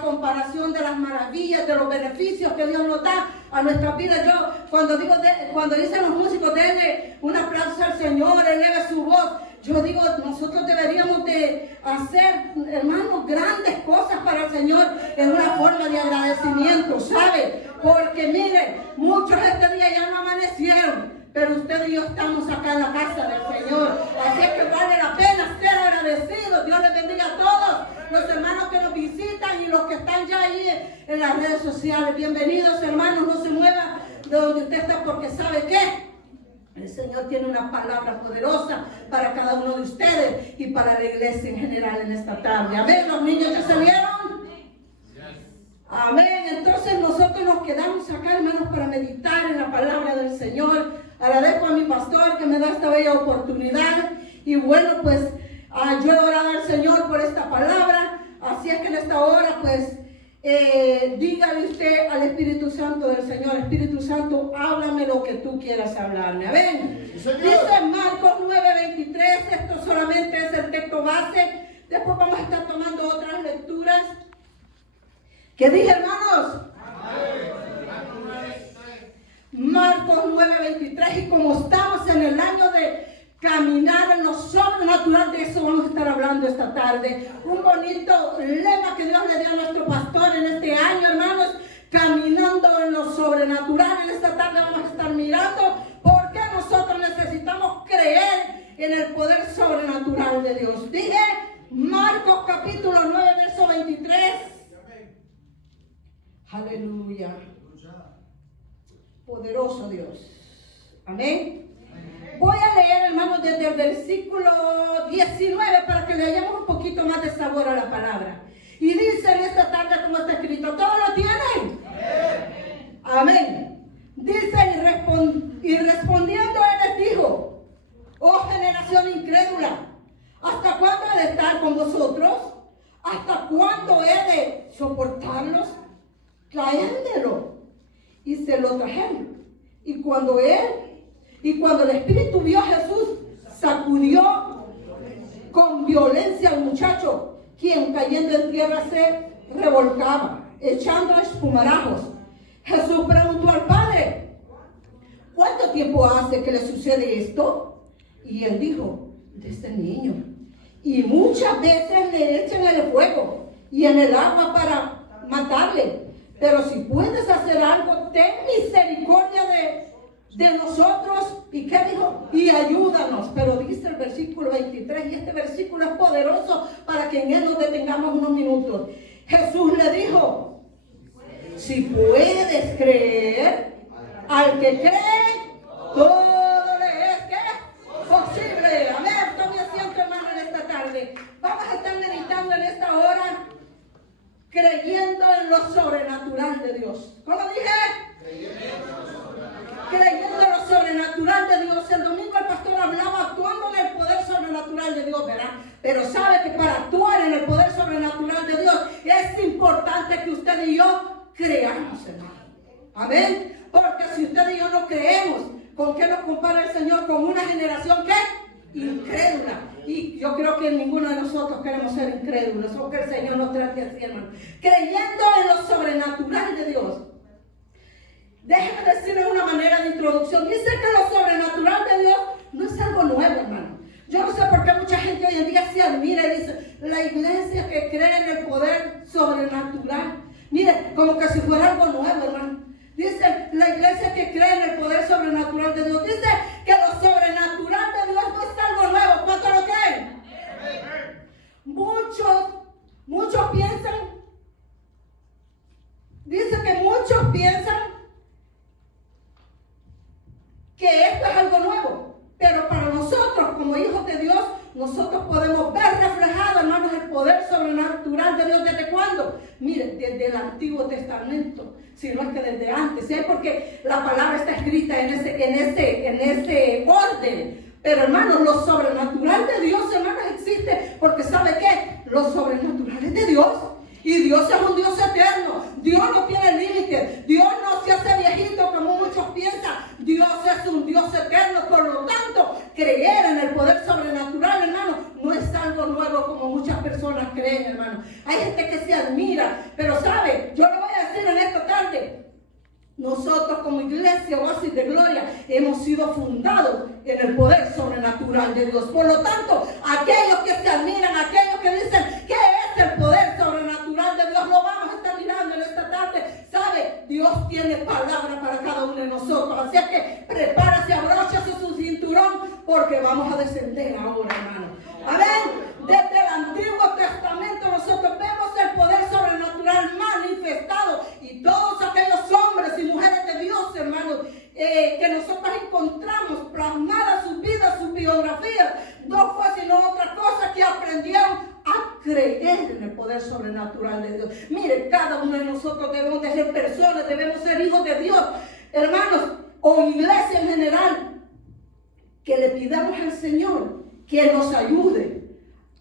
comparación de las maravillas, de los beneficios que Dios nos da a nuestras vidas. Yo, cuando dicen los músicos, denle un aplauso al Señor, eleve su voz. Yo digo, nosotros deberíamos de hacer, hermanos, grandes cosas para el Señor en una forma de agradecimiento, ¿sabe? Porque mire, muchos este día ya no amanecieron, pero usted y yo estamos acá en la casa del Señor. Así es que vale la pena ser agradecidos. Dios les bendiga a todos los hermanos que nos visitan y los que están ya ahí en las redes sociales. Bienvenidos, hermanos, no se muevan de donde usted está, porque ¿sabe qué? El Señor tiene una palabra poderosa para cada uno de ustedes y para la iglesia en general en esta tarde. Amén. ¿Los niños ya salieron? Amén. Entonces nosotros nos quedamos acá, hermanos, para meditar en la palabra del Señor. Agradezco a mi pastor que me da esta bella oportunidad. Y bueno, pues yo he orado al Señor por esta palabra. Así es que en esta hora, pues, dígale usted al Espíritu Santo del Señor: Espíritu Santo, háblame lo que tú quieras hablarme. Amén. Sí, dice Marcos 9:23, esto solamente es el texto base. Después vamos a estar tomando otras lecturas. ¿Qué dije, hermanos? Marcos 9:23. Y como estamos en el año de caminar en lo sobrenatural, de eso vamos a estar hablando esta tarde. Un bonito lema que Dios le dio a nuestro pastor en este año, hermanos: caminando en lo sobrenatural. En esta tarde vamos a estar mirando por qué nosotros necesitamos creer en el poder sobrenatural de Dios. Dije Marcos capítulo 9, verso 23. Aleluya. Poderoso Dios. Amén. Voy a leer, hermanos, desde el versículo 19 para que le hayamos un poquito más de sabor a la palabra. Y dice en esta tarde, como está escrito, ¿todos lo tienen? Amén. Dice, y respondiendo él les dijo: oh generación incrédula, ¿hasta cuándo he de estar con vosotros? ¿Hasta cuándo he de soportarlos? Traéndelo. Y se lo trajeron. Y cuando el Espíritu vio a Jesús, sacudió con violencia al muchacho, quien cayendo en tierra se revolcaba, echando espumarajos. Jesús preguntó al padre: ¿cuánto tiempo hace que le sucede esto? Y él dijo: desde niño. Y muchas veces le echan en el fuego y en el agua para matarle. Pero si puedes hacer algo, ten misericordia de nosotros. ¿Y qué dijo? Y ayúdanos. Pero dice el versículo 23, y este versículo es poderoso para que en él nos detengamos unos minutos. Jesús le dijo: si puedes creer, al que cree, todo le es posible. Amén. Tome asiento, hermano, en esta tarde. Vamos a estar meditando en esta hora, creyendo en lo sobrenatural de Dios. ¿Cómo dije? Creyendo en lo sobrenatural de Dios. El domingo el pastor hablaba actuando en el poder sobrenatural de Dios, ¿verdad? Pero sabe que para actuar en el poder sobrenatural de Dios es importante que usted y yo creamos, hermano. Amén. Porque si usted y yo no creemos, ¿con qué nos compara el Señor? Con una generación que incrédula. Y yo creo que ninguno de nosotros queremos ser incrédulos, o que el Señor nos trate así, hermano. Creyendo en lo sobrenatural de Dios. Déjeme decirle una manera de introducción. Dice que lo sobrenatural de Dios no es algo nuevo, hermano. Yo no sé por qué mucha gente hoy en día se admira y dice: la iglesia que cree en el poder sobrenatural. Mire, como que si fuera algo nuevo, hermano. Dice, la iglesia que cree en el poder sobrenatural de Dios. Dice que lo sobrenatural de Dios no es algo nuevo. ¿Cuántos lo creen? Muchos piensan. Dice que muchos piensan que esto es algo nuevo. Pero para nosotros, como hijos de Dios, nosotros podemos ver reflejado, hermanos, el poder sobrenatural de Dios. ¿Desde cuándo? Mire, desde el Antiguo Testamento, si no es que desde antes, ¿sí? Porque la palabra está escrita en ese orden. Pero, hermanos, lo sobrenatural de Dios, hermanos, existe, porque ¿sabe qué? Lo sobrenatural es de Dios. Y Dios es un Dios eterno. Dios no tiene límites. Dios no se hace viejito como muchos piensan. Dios es un Dios eterno. Por lo tanto, creer en el poder sobrenatural, hermano, no es algo nuevo como muchas personas creen, hermano. Hay gente que se admira gloria. Pero sabe, yo le voy a decir en esta tarde, nosotros como iglesia Oasis de Gloria hemos sido fundados en el poder sobrenatural de Dios. Por lo tanto, aquellos que se admiran, aquellos que dicen ¿qué es el poder sobrenatural de Dios? Lo vamos a estar mirando en esta tarde. ¿Sabe? Dios tiene palabra para cada uno de nosotros. Así es que prepárase, abróchese su cinturón, porque vamos a descender ahora, hermano. Amén. Desde el Antiguo Testamento nosotros vemos el poder sobrenatural manifestado, y todos aquellos hombres y mujeres de Dios, hermanos, que nosotros encontramos plasmadas sus vidas, sus biografías, no fue sino otra cosa que aprendieron a creer en el poder sobrenatural de Dios. Mire, cada uno de nosotros debemos de ser personas, debemos ser hijos de Dios, hermanos, o iglesia en general, que le pidamos al Señor que nos ayude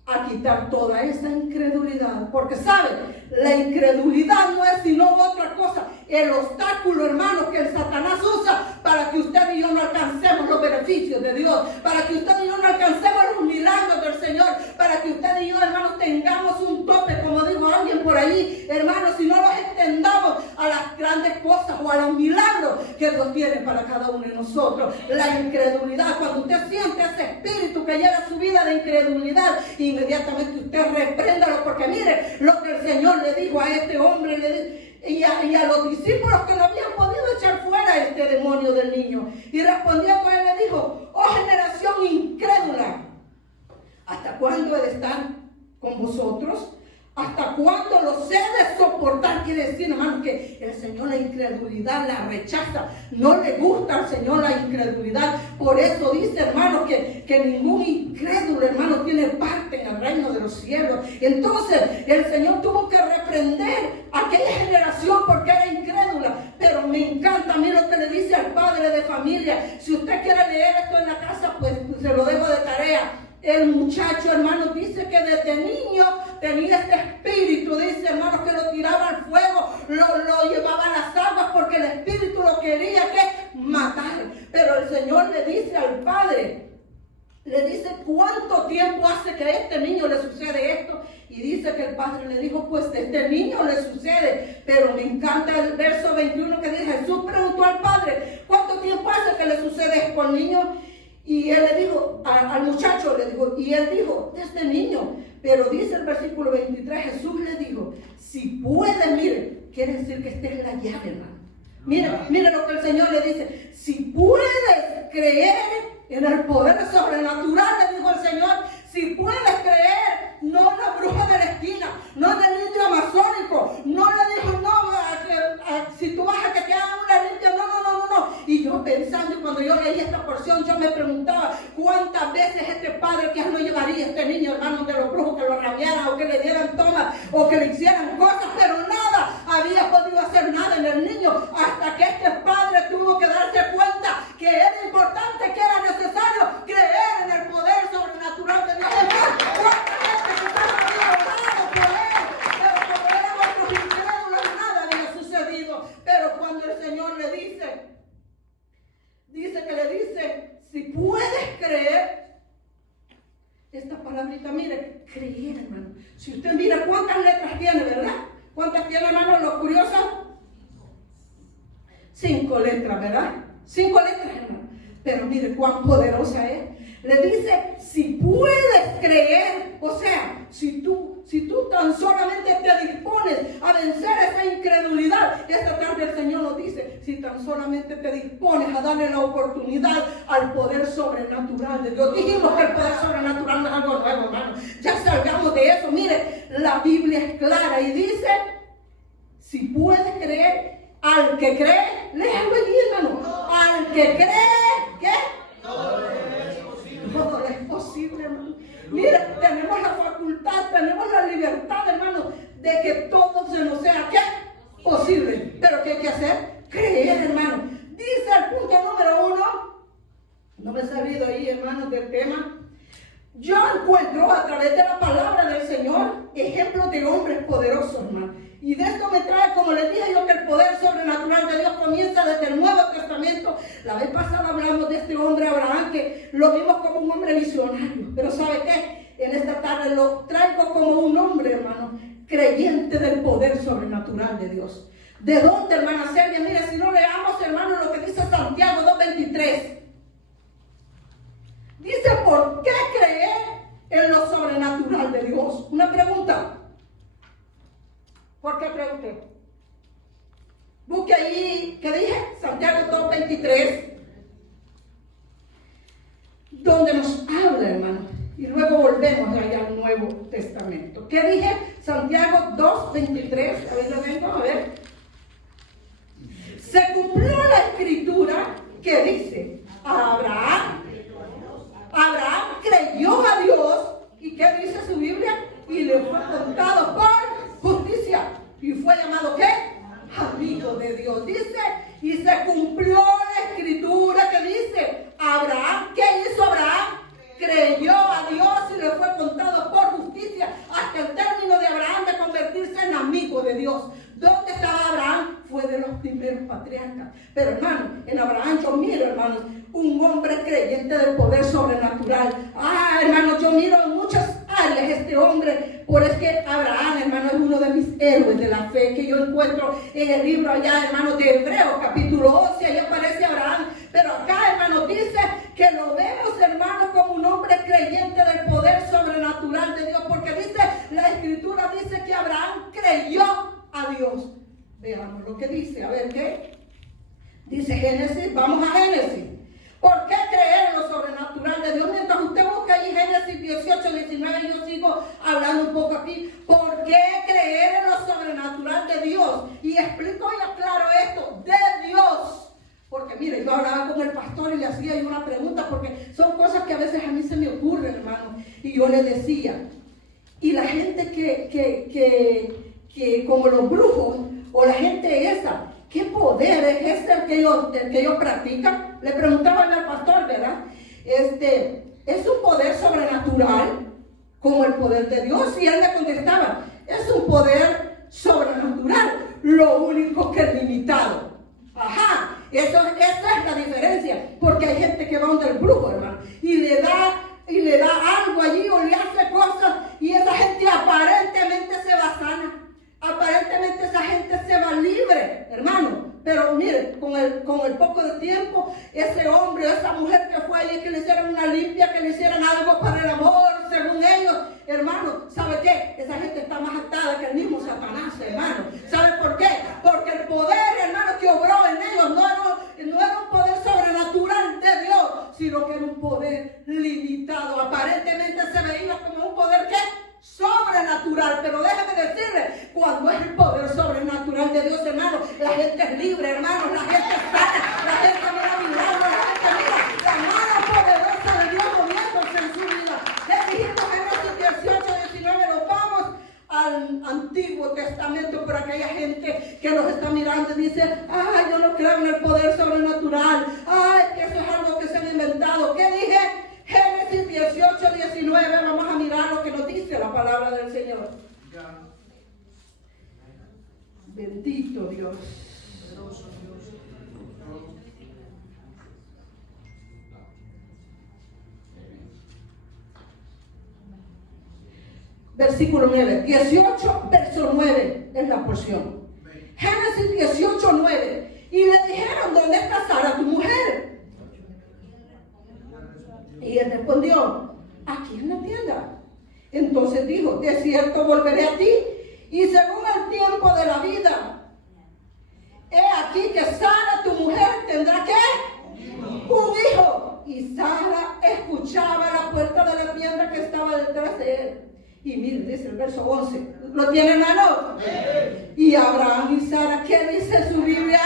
a quitar toda esa incredulidad. Porque sabe, la incredulidad no es sino otra cosa, el obstáculo, hermanos, que el Satanás usa para que usted y yo no alcancemos los beneficios de Dios, para que usted y yo no alcancemos los milagros del Señor, para que usted y yo, hermanos, tengamos un tope, como dijo alguien por ahí, hermanos, si no los extendamos a las grandes cosas o a los milagros que Dios tiene para cada uno de nosotros. La incredulidad, cuando usted siente ese espíritu que lleva su vida de incredulidad, inmediatamente usted repréndalo, porque mire lo que el Señor le dijo a este hombre y a los discípulos que no habían podido echar fuera este demonio del niño. Y respondiendo él le dijo: oh generación incrédula, ¿hasta cuándo he de estar con vosotros? ¿Hasta cuándo los he de soportar? Quiere decir, hermano, que el Señor la incredulidad la rechaza. No le gusta al Señor la incredulidad. Por eso dice, hermano, que ningún incrédulo, hermano, tiene parte en el reino de los cielos. Entonces, el Señor tuvo que reprender a aquella generación porque era incrédula. Pero me encanta a mí lo que le dice al padre de familia. Si usted quiere leer esto en la casa, pues se lo dejo de tarea. El muchacho, hermano, dice que desde niño tenía este espíritu, dice, hermano, que lo tiraba al fuego, lo llevaba a las aguas porque el espíritu lo quería que matar. Pero el Señor le dice al padre, le dice, ¿cuánto tiempo hace que a este niño le sucede esto? Y dice que el padre le dijo, pues a este niño le sucede. Pero me encanta el verso 21 que dice, Jesús preguntó al padre, ¿cuánto tiempo hace que le sucede esto al niño? Y él le dijo, al muchacho le dijo, y él dijo, de este niño. Pero dice el versículo 23, Jesús le dijo, si puedes, mire, quiere decir que esta es la llave, hermano. Mire lo que el Señor le dice, si puedes creer en el poder sobrenatural, le dijo el Señor, si puedes creer, no la bruja de la esquina, no en el indio amazónico, no le dijo, no, si tú vas a que te hagan una limpia, no. Y yo pensando, y cuando yo leí esta porción, yo me preguntaba cuántas veces este padre que no llevaría a este niño, hermano, de los brujos, que lo ramearan o que le dieran tomas o que le hicieran cosas, pero nada, había podido hacer nada en el niño, hasta que este padre tuvo que darse cuenta que era importante, que era necesario creer en el poder sobrenatural de Dios. ¿Cuánta gente que estaba orando por él? Pero como eran otros incrédulos, nada había sucedido. Pero cuando el Señor le dice que le dice, si puedes creer, esta palabrita, mire, creer, hermano. Si usted mira cuántas letras tiene, ¿verdad? ¿Cuántas tiene, hermano, los curiosos? 5 letras, ¿verdad? 5 letras, hermano. Pero mire cuán poderosa es. Le dice, si puedes creer, o sea, si tú tan solamente te dispones a vencer esa incredulidad. Esta tarde el Señor nos dice, si tan solamente te dispones a darle la oportunidad al poder sobrenatural de Dios. Dijimos que el poder sobrenatural no es algo nuevo, hermano. Ya salgamos de eso. Mire, la Biblia es clara y dice, si puedes creer, al que cree, léalo allí, hermano. Al que cree, ¿qué? Todo es posible, hermano. Mira, tenemos la facultad, tenemos la libertad, hermano, de que todo se nos sea, ¿qué? Posible. Pero ¿qué hay que hacer? Creer, hermano. Dice el punto número 1, no me he sabido ahí, hermanos, del tema. Yo encuentro a través de la palabra del Señor ejemplos de hombres poderosos, hermano. Y de esto me trae, como les dije yo, que el poder sobrenatural de Dios comienza desde el Nuevo Testamento. La vez pasada hablamos de este hombre Abraham, que lo vimos como un hombre visionario. Pero ¿sabe qué? En esta tarde lo traigo como un hombre, hermano, creyente del poder sobrenatural sobrenatural de Dios. ¿De dónde, hermana Celia? Mire, si no leamos, hermano, lo que dice Santiago 2:23. Dice, ¿por qué creer en lo sobrenatural de Dios? Una pregunta. ¿Por qué cree usted? Busque ahí, ¿qué dije? Santiago 2:23. Donde nos habla, hermano. Y luego volvemos allá al Nuevo Testamento. ¿Qué dije? Santiago 2:23. Ahí lo vengo a ver. Se cumplió la escritura que dice, Abraham creyó a Dios. ¿Y qué dice su Biblia? Y le fue contado por justicia. ¿Y fue llamado qué? Amigo de Dios. Dice, y se cumplió la escritura que dice, Abraham, ¿qué hizo Abraham? Creyó a Dios y le fue contado por justicia, hasta el término de Abraham de convertirse en amigo de Dios. ¿Dónde estaba Abraham? Fue de los primeros patriarcas. Pero hermano, en Abraham yo miro, hermanos, un hombre creyente del poder sobrenatural. Hermano, yo miro en muchas áreas este hombre. Por es que Abraham, hermano, es uno de mis héroes de la fe que yo encuentro en el libro allá, hermano, de Hebreos, capítulo 11. Ahí aparece Abraham. Pero acá, hermano, dice que lo vemos, hermano, como un hombre creyente del poder sobrenatural de Dios. Porque dice, la escritura dice que Abraham creyó a Dios. Veamos lo que dice. A ver, ¿qué? Dice Génesis. Vamos a Génesis. ¿Por qué creer en lo sobrenatural de Dios? Mientras usted busca ahí Génesis 18, 19, yo sigo hablando un poco aquí. ¿Por qué creer en lo sobrenatural de Dios? Y explico y aclaro esto, de Dios. Porque mire, yo hablaba con el pastor y le hacía una pregunta, porque son cosas que a veces a mí se me ocurren, hermano. Y yo le decía, y la gente que como los brujos, o la gente esa, ¿qué poder es ese el que ellos practican? Le preguntaban al pastor, ¿verdad? ¿Es un poder sobrenatural como el poder de Dios? Y él le contestaba, es un poder sobrenatural, lo único que es limitado. Ajá, esa es la diferencia, porque hay gente que va donde el brujo, hermano, y le da algo allí o le hace cosas, y esa gente aparentemente se va sana. Aparentemente esa gente se va libre, hermano. Pero mire, con el poco de tiempo, ese hombre o esa mujer que fue allí, que le hicieran una limpia, que le hicieran algo para el amor, según ellos, hermano, ¿sabe qué? Esa gente está más atada que el mismo Satanás, hermano. ¿Sabe por qué? Porque el poder, hermano, que obró en ellos no era un poder sobrenatural de Dios, sino que era un poder limitado. Aparentemente se veía como un poder, ¿qué? Sobrenatural, pero déjame decirle, cuando es el poder sobrenatural de Dios, hermano, la gente es libre, hermano, la gente es sana, la gente mira milagros, la gente mira la mano poderosa de Dios moviéndose en su vida. Le dijimos en Génesis 18, 19, nos vamos al Antiguo Testamento por aquella gente que nos está mirando y dice, yo no creo en el poder sobrenatural, que eso es algo que se han inventado. ¿Qué dije? Génesis 18, 19, vamos a mirar lo que nos dice la palabra del Señor. Bendito Dios. Versículo 9, 18, verso 9 es la porción. Génesis 18, 9. Y le dijeron, ¿dónde está Sara, tu mujer? Y él respondió, aquí en la tienda. Entonces dijo, de cierto volveré a ti, y según el tiempo de la vida, he aquí que Sara, tu mujer, tendrá ¿qué? Un hijo. Y Sara escuchaba a la puerta de la tienda que estaba detrás de él. Y mire, dice el verso 11, ¿lo tienen, hermano? Y Abraham y Sara, ¿qué dice su Biblia?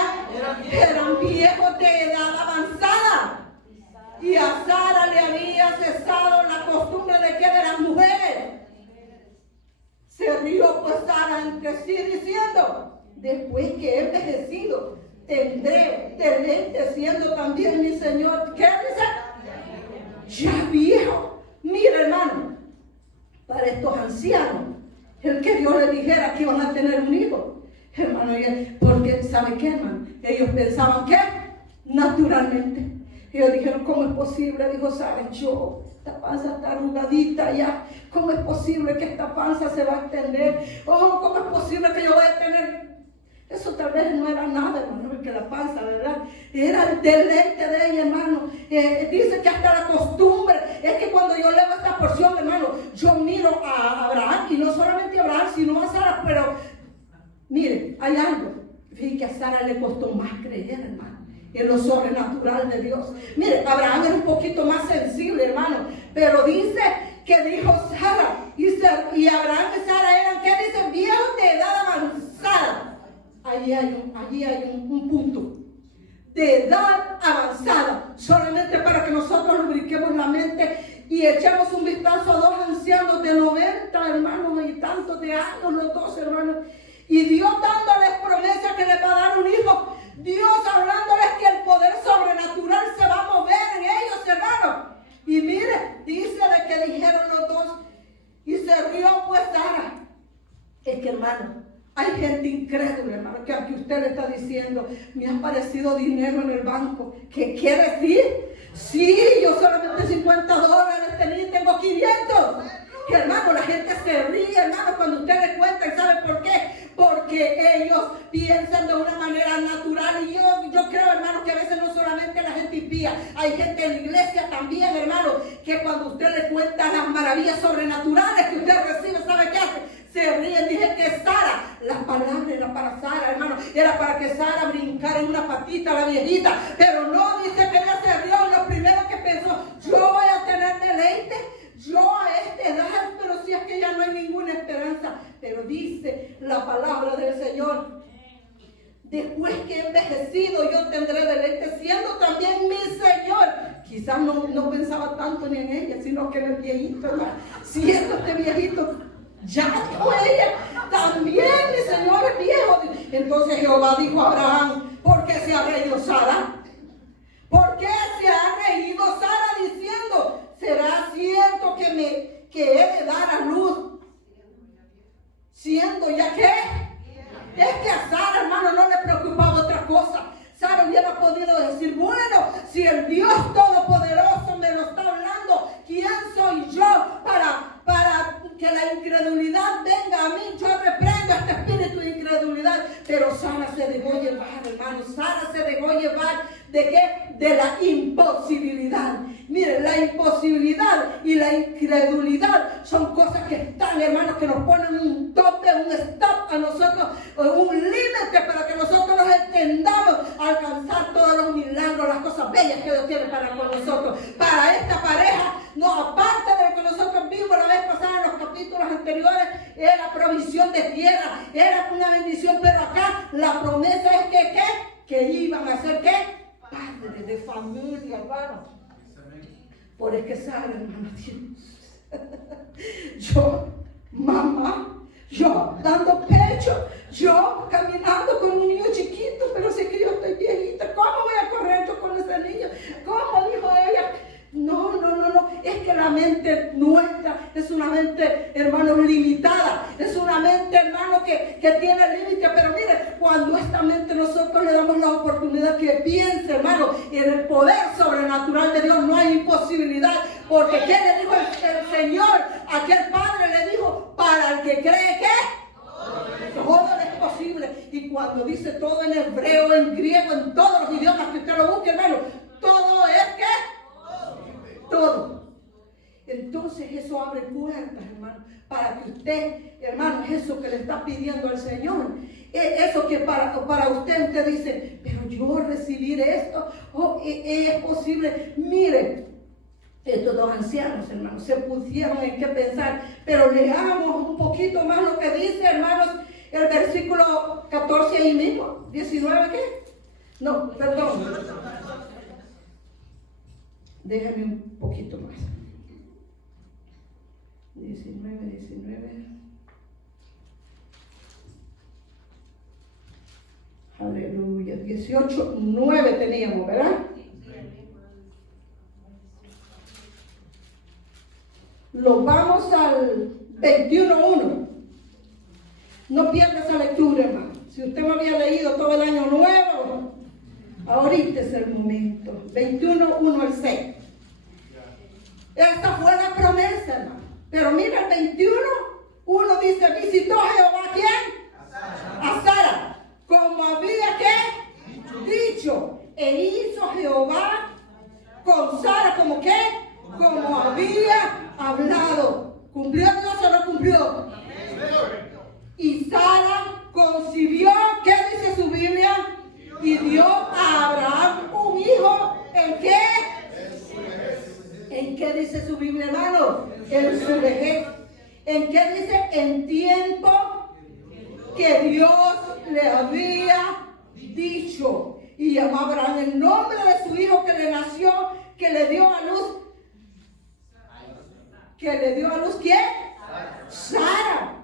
Eran viejos de edad avanzada. Y a Sara le había cesado la costumbre de que de las mujeres. Se rió pues Sara entre sí diciendo, después que he envejecido, tendré deleite siendo también mi Señor. ¿Qué dice? Ya viejo. Mira, hermano, para estos ancianos, el que Dios les dijera que iban a tener un hijo, hermano, porque ¿sabe qué, hermano? Ellos pensaban que naturalmente. Ellos dijeron, ¿cómo es posible? Dijo Sara, yo esta panza está arrugadita ya. ¿Cómo es posible que esta panza se va a extender? Oh, ¿cómo es posible que yo voy a tener? Eso tal vez no era nada, hermano, porque la panza, ¿verdad? Era el deleite de ella, hermano. Dice que hasta la costumbre. Es que cuando yo leo esta porción, hermano, yo miro a Abraham, y no solamente a Abraham, sino a Sara, pero mire, hay algo. Fíjate que a Sara le costó más creer, hermano, en lo sobrenatural de Dios. Mire, Abraham era un poquito más sensible, hermano, pero dice que dijo Sara, y Abraham y Sara eran, ¿qué dice? Viejos de edad avanzada. Allí hay un punto de edad avanzada, solamente para que nosotros lubriquemos la mente y echemos un vistazo a dos ancianos de 90, hermanos, y tantos de años, los dos hermanos, y Dios dándoles promesa que les va a dar un hijo, Dios hablándoles que el poder sobrenatural se va a mover en ellos, hermanos. Y mire, dice de que dijeron los dos, y se rió pues Sara. Es que, hermano, hay gente incrédula, hermano, que aunque usted le está diciendo, me ha aparecido dinero en el banco, ¿qué quiere decir? Sí, yo solamente $50 tenía y tengo 500. Y, hermano, la gente se ríe, hermano, cuando usted le cuenta. ¿Y sabe por qué? Porque ellos piensan de una manera natural. Y yo creo, hermano, que a veces no solamente la gente impía, hay gente en la iglesia también, hermano, que cuando usted le cuenta las maravillas sobrenaturales que usted recibe, ¿sabe qué hace? Se ríen. Dije que Sara, la palabra era para Sara, hermano, era para que Sara brincara en una patita, la viejita, pero no, dice que ella se rió. Lo primero que pensó, yo voy a tener deleite, yo a esta edad, pero si es que ya no hay ninguna esperanza. Pero dice la palabra del Señor, después que he envejecido yo tendré deleite, siendo también mi Señor. Quizás no pensaba tanto ni en ella, sino que en el viejito, hermano, siendo este viejito. Ya dijo ella, también mi Señor es viejo. Entonces Jehová dijo a Abraham, ¿por qué se ha reído Sara? ¿Por qué se ha reído Sara diciendo, será cierto que he de dar a luz? Siendo ya que es que a Sara, hermano, no le preocupaba otra cosa. Sara hubiera podido decir, bueno, si el Dios Todopoderoso me lo está hablando, ¿quién soy yo para que la incredulidad venga a mí? Yo reprendo este espíritu de incredulidad. Pero Sara se dejó llevar, hermano. Sara se dejó llevar ¿de qué? De la imposibilidad. Mire, la imposibilidad y la incredulidad son cosas que están, hermanos, que nos ponen un tope, un stop a nosotros, un límite para que nosotros nos entendamos a alcanzar todos los milagros, las cosas bellas que Dios tiene para con nosotros. Para esta pareja, no, aparte de lo que nosotros vimos la vez pasada en los capítulos anteriores, era provisión de tierra, era una bendición, pero acá la promesa es que ¿qué? Que iban a ser ¿qué? Padres de familia, hermano. Por es que saben, hermano, yo, mamá, yo dando pecho, yo caminando con un niño chiquito, pero sé que yo estoy viejita. ¿Cómo voy a correr yo con ese niño? ¿Cómo? Dijo ella. No, es que la mente nuestra es una mente, hermano, limitada, es una mente, hermano, que tiene límite. Pero mire, cuando esta mente nosotros le damos la oportunidad que piense, hermano, en el poder sobrenatural de Dios, no hay imposibilidad. Porque ¿qué le dijo el Señor? Aquel padre le dijo, para el que cree que todo es posible. Y cuando dice todo en hebreo, en griego, en todos los idiomas que usted lo busque, hermano, todo es que todo. Entonces eso abre puertas, hermano, para que usted, hermano, eso que le está pidiendo al Señor, eso que para usted dice, pero yo recibir esto, es posible. Mire, estos dos ancianos, hermanos, se pusieron en qué pensar, pero leamos un poquito más lo que dice, hermanos, el versículo 14 ahí mismo, 19, ¿qué? No, perdón. Déjame un poquito más. 19. Aleluya. 18:9 teníamos, ¿verdad? Lo vamos al 21:1. No pierda esa lectura, hermano. Si usted no había leído todo el año nuevo, ahorita es el momento. 21:1 al 6. Esa fue la promesa, hermano. Pero mira el 21, uno dice, visitó Jehová ¿a quién? A Sara, como había ¿qué? Dicho. E hizo Jehová con Sara como ¿qué? Como había hablado. ¿Cumplió Dios o no cumplió? Y Sara concibió, ¿qué dice su Biblia? Y dio a Abraham un hijo. ¿En qué? ¿En qué dice su Biblia, hermano? En su vejez. ¿En qué dice? En tiempo que Dios le había dicho. Y llamó a Abraham el nombre de su hijo que le nació, que le dio a luz. ¿Que le dio a luz quién? Sara.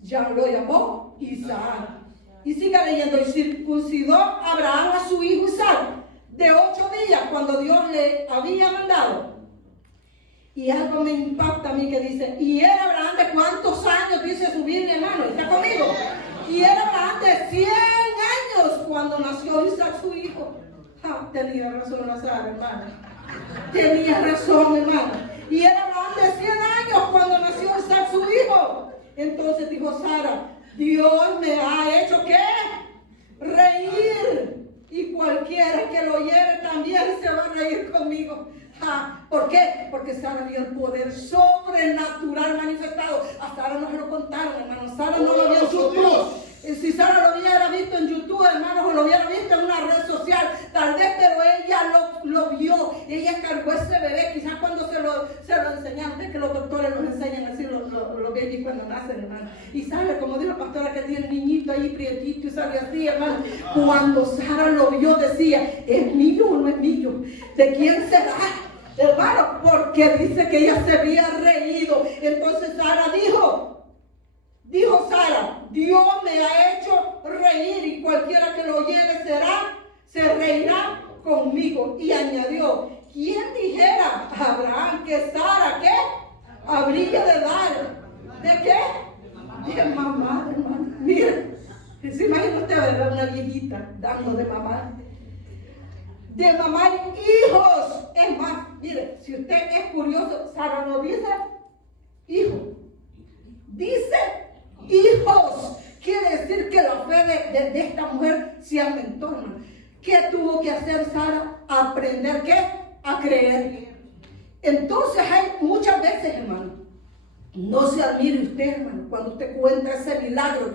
Ya lo llamó Isaac. Y siga leyendo. Y circuncidó Abraham a su hijo Isaac de 8 días cuando Dios le había mandado. Y algo me impacta a mí que dice, y era Abraham de cuántos años, dice su Biblia, hermano, ¿está conmigo? Y era Abraham de 100 años cuando nació Isaac su hijo. Tenía razón la Sara, hermano. Tenía razón, hermano. Y era Abraham de 100 años cuando nació Isaac su hijo. Entonces dijo Sara, Dios me ha hecho ¿qué? Reír. Y cualquiera que lo oyere también se va a reír conmigo. ¿Por qué? Porque Sara vio el poder sobrenatural manifestado. A Sara no se lo contaron, hermano. Sara no lo vio en YouTube. Si Sara lo hubiera visto en YouTube, hermanos, o lo hubiera visto en una red social, tal vez, pero ella lo vio. Ella cargó ese bebé, quizás cuando se lo enseñaron, es que los doctores los enseñan así, los babies cuando nacen, hermano. Y sale, como dijo la pastora, que tiene el niñito ahí prietito y sale así, hermano. Cuando Sara lo vio, decía, ¿es mío o no es mío? ¿De quién será? Hermano, porque dice que ella se había reído. Entonces Sara dijo Sara, Dios me ha hecho reír y cualquiera que lo oyere se reirá conmigo. Y añadió, ¿quién dijera a Abraham que Sara, qué? Habría de dar, ¿de qué? De mamá, hermano. Mira, se imagina usted ver a una viejita dando de mamá. De mamar hijos. Es más, mire, si usted es curioso, Sara no dice hijo, dice hijos. Quiere decir que la fe de esta mujer se aumentó, hermano. ¿Qué tuvo que hacer Sara? Aprender ¿qué? A creer. Entonces hay muchas veces, hermano, no se admire usted, hermano, cuando usted cuenta ese milagro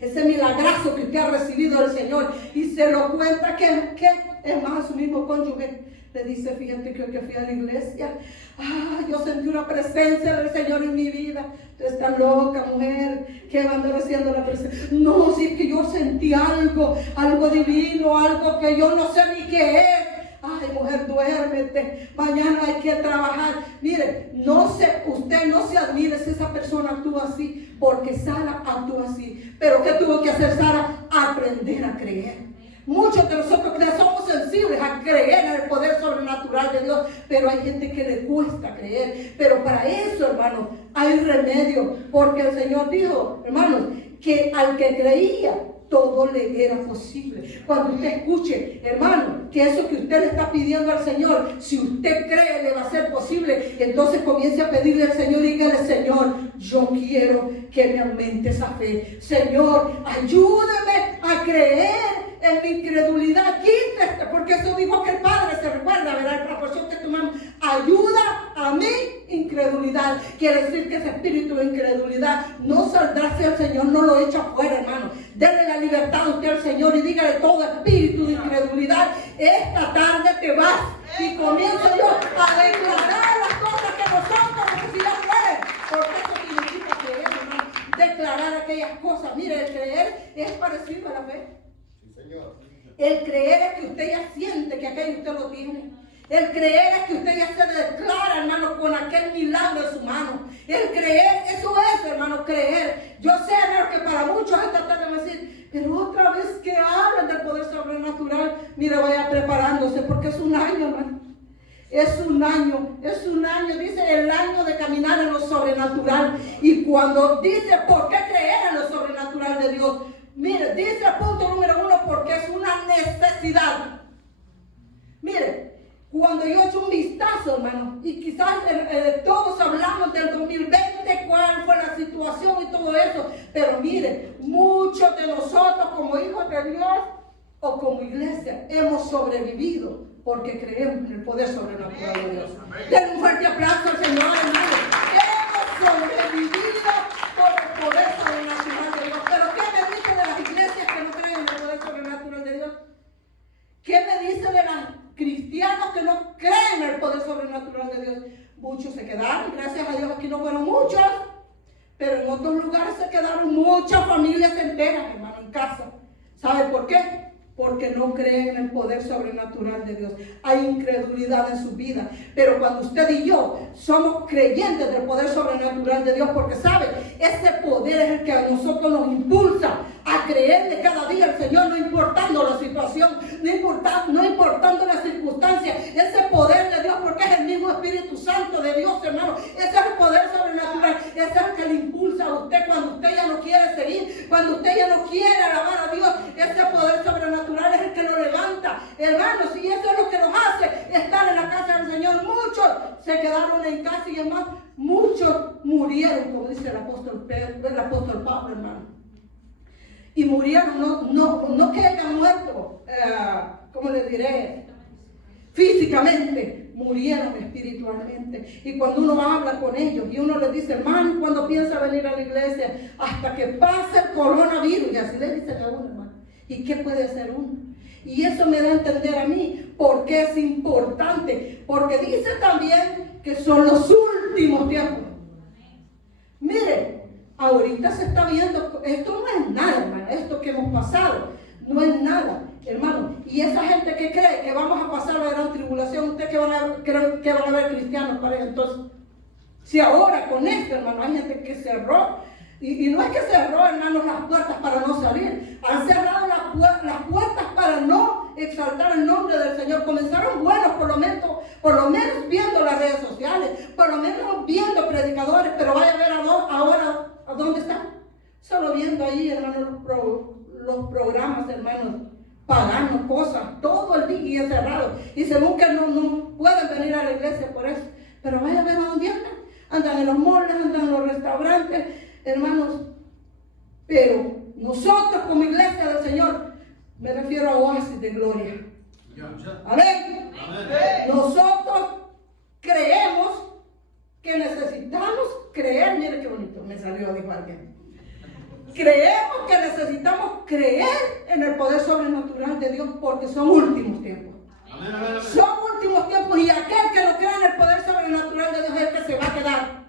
ese milagrazo que usted ha recibido del Señor y se lo cuenta que es más, a su mismo cónyuge le dice, fíjate que hoy que fui a la iglesia, yo sentí una presencia del Señor en mi vida. Tú estás loca, mujer, ¿qué va a andar haciendo la presencia? No, si es que yo sentí algo divino, algo que yo no sé ni qué es. Ay, mujer, duérmete, mañana hay que trabajar. Mire, usted no se admire si esa persona actúa así, porque Sara actuó así. Pero ¿qué tuvo que hacer Sara? Aprender a creer. Muchos de nosotros somos sensibles a creer en el poder sobrenatural de Dios, pero hay gente que le cuesta creer. Pero para eso, hermanos, hay remedio, porque el Señor dijo, hermanos, que al que creía, todo le era posible. Cuando usted escuche, hermano, que eso que usted le está pidiendo al Señor, si usted cree le va a ser posible, entonces comience a pedirle al Señor y dígale, Señor, yo quiero que me aumente esa fe. Señor, ayúdame a creer en mi incredulidad. Quítese, porque eso dijo que el Padre, se recuerda, ¿verdad? La porción que tomamos, ayuda a mi incredulidad. Quiere decir que ese espíritu de incredulidad no saldrá si el Señor no lo echa afuera, hermano. Denle la libertad a usted al Señor y dígale, todo espíritu de incredulidad, esta tarde te vas. Y comienzo yo a declarar las cosas que no son como si las fueran. Porque eso significa creer, hermano. Declarar aquellas cosas. Mire, el creer es parecido a la fe. El creer es que usted ya siente que aquello usted lo tiene. El creer es que usted ya se declara, hermano, con aquel milagro en su mano. El creer, eso es, hermano, creer. Yo sé, hermano, que para muchos esta tarde van a decir, pero otra vez que hablan del poder sobrenatural, mire, vaya preparándose, porque es un año, hermano. Es un año, dice el año de caminar en lo sobrenatural. Y cuando dice, ¿por qué creer en lo sobrenatural de Dios? Mire, dice punto número 1, porque es una necesidad. Mire, cuando yo echo un vistazo vistazo, hermano, y quizás todos hablamos del 2020, cuál fue la situación y todo eso, pero mire, muchos de nosotros como hijos de Dios o como iglesia hemos sobrevivido porque creemos en el poder sobrenatural de Dios. Den un fuerte aplauso al Señor, hermano. Hemos sobrevivido por el poder sobrenatural de Dios. Pero ¿qué me dice de las iglesias que no creen en el poder sobrenatural de Dios? ¿Qué me dice de los cristianos que no creen en el poder sobrenatural de Dios? Muchos se quedaron, gracias a Dios aquí no fueron muchos, pero en otros lugares se quedaron muchas familias enteras, hermano, en casa. ¿Sabe por qué? Porque no creen en el poder sobrenatural de Dios. Hay incredulidad en su vida. Pero cuando usted y yo somos creyentes del poder sobrenatural de Dios, porque sabe, ese poder es el que a nosotros nos impulsa a creerle cada día al Señor, no importando la situación, no importando las circunstancias. Ese poder de Dios, porque es el mismo Espíritu Santo de Dios, hermano. Ese es el poder sobrenatural. Ese es el que le impulsa a usted cuando usted ya no quiere seguir, cuando usted ya no quiere alabar a Dios. Ese poder sobrenatural es el que lo levanta, hermanos, y eso es lo que nos hace estar en la casa del Señor. Muchos se quedaron en casa y además muchos murieron, como dice el apóstol Pablo, hermano. Y murieron, no que hayan muerto, ¿cómo le diré? Físicamente, murieron espiritualmente. Y cuando uno habla con ellos y uno les dice, hermano, cuando piensa venir a la iglesia, hasta que pase el coronavirus, y así le dicen a uno, hermano. ¿Y qué puede hacer uno? Y eso me da a entender a mí por qué es importante. Porque dice también que son los últimos tiempos. Mire, ahorita se está viendo, esto no es nada, hermano, esto que hemos pasado, no es nada, hermano. Y esa gente que cree que vamos a pasar la gran tribulación, ¿usted que van a ver cristianos para entonces? Si ahora con esto, hermano, hay gente que cerró. Y no es que cerró, hermanos, las puertas para no salir. Han cerrado las puertas para no exaltar el nombre del Señor. Comenzaron buenos, por lo menos viendo las redes sociales, por lo menos viendo predicadores, pero vaya a ver ahora a dónde están. Solo viendo ahí, hermanos, los programas, hermanos, pagando cosas, todo el día cerrado. Y según que no pueden venir a la iglesia por eso. Pero vaya a ver a dónde andan. Andan en los malls, andan en los restaurantes, hermanos. Pero nosotros como iglesia del Señor, me refiero a oasis de gloria. Amén. Nosotros creemos que necesitamos creer. Mire qué bonito me salió, dijo alguien. Creemos que necesitamos creer en el poder sobrenatural de Dios porque son últimos tiempos. Son últimos tiempos y aquel que no cree en el poder sobrenatural de Dios es el que se va a quedar.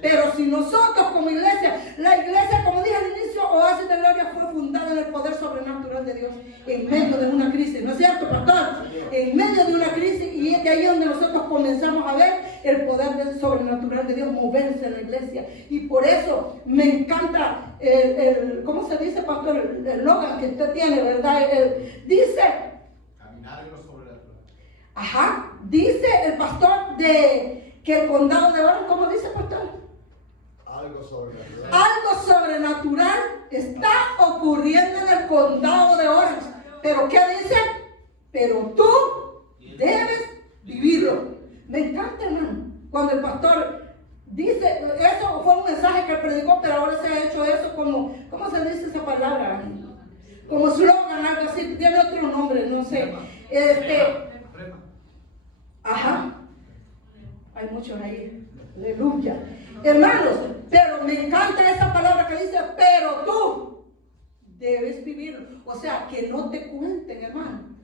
Pero si nosotros como iglesia, la iglesia, como dije al inicio, Oasis de Gloria fue fundada en el poder sobrenatural de Dios en medio de una crisis, ¿no es cierto, pastor? En medio de una crisis, y es de ahí donde nosotros comenzamos a ver el poder sobrenatural de Dios moverse en la iglesia. Y por eso me encanta ¿cómo se dice, pastor? El eslogan que usted tiene, ¿verdad? Dice caminar en lo sobrenatural. Ajá, dice el pastor que el condado de Orange, ¿cómo dice, pastor? Algo sobrenatural. Algo sobrenatural está ocurriendo en el condado de Orange. ¿Pero qué dice? Pero tú debes vivirlo. Me encanta, hermano, cuando el pastor dice, eso fue un mensaje que predicó, pero ahora se ha hecho eso como, ¿cómo se dice esa palabra? Como slogan, algo así, tiene otro nombre, no sé. Ajá. Hay muchos ahí. Aleluya. Hermanos, pero me encanta esa palabra que dice, pero tú debes vivirlo. O sea, que no te cuenten, hermano.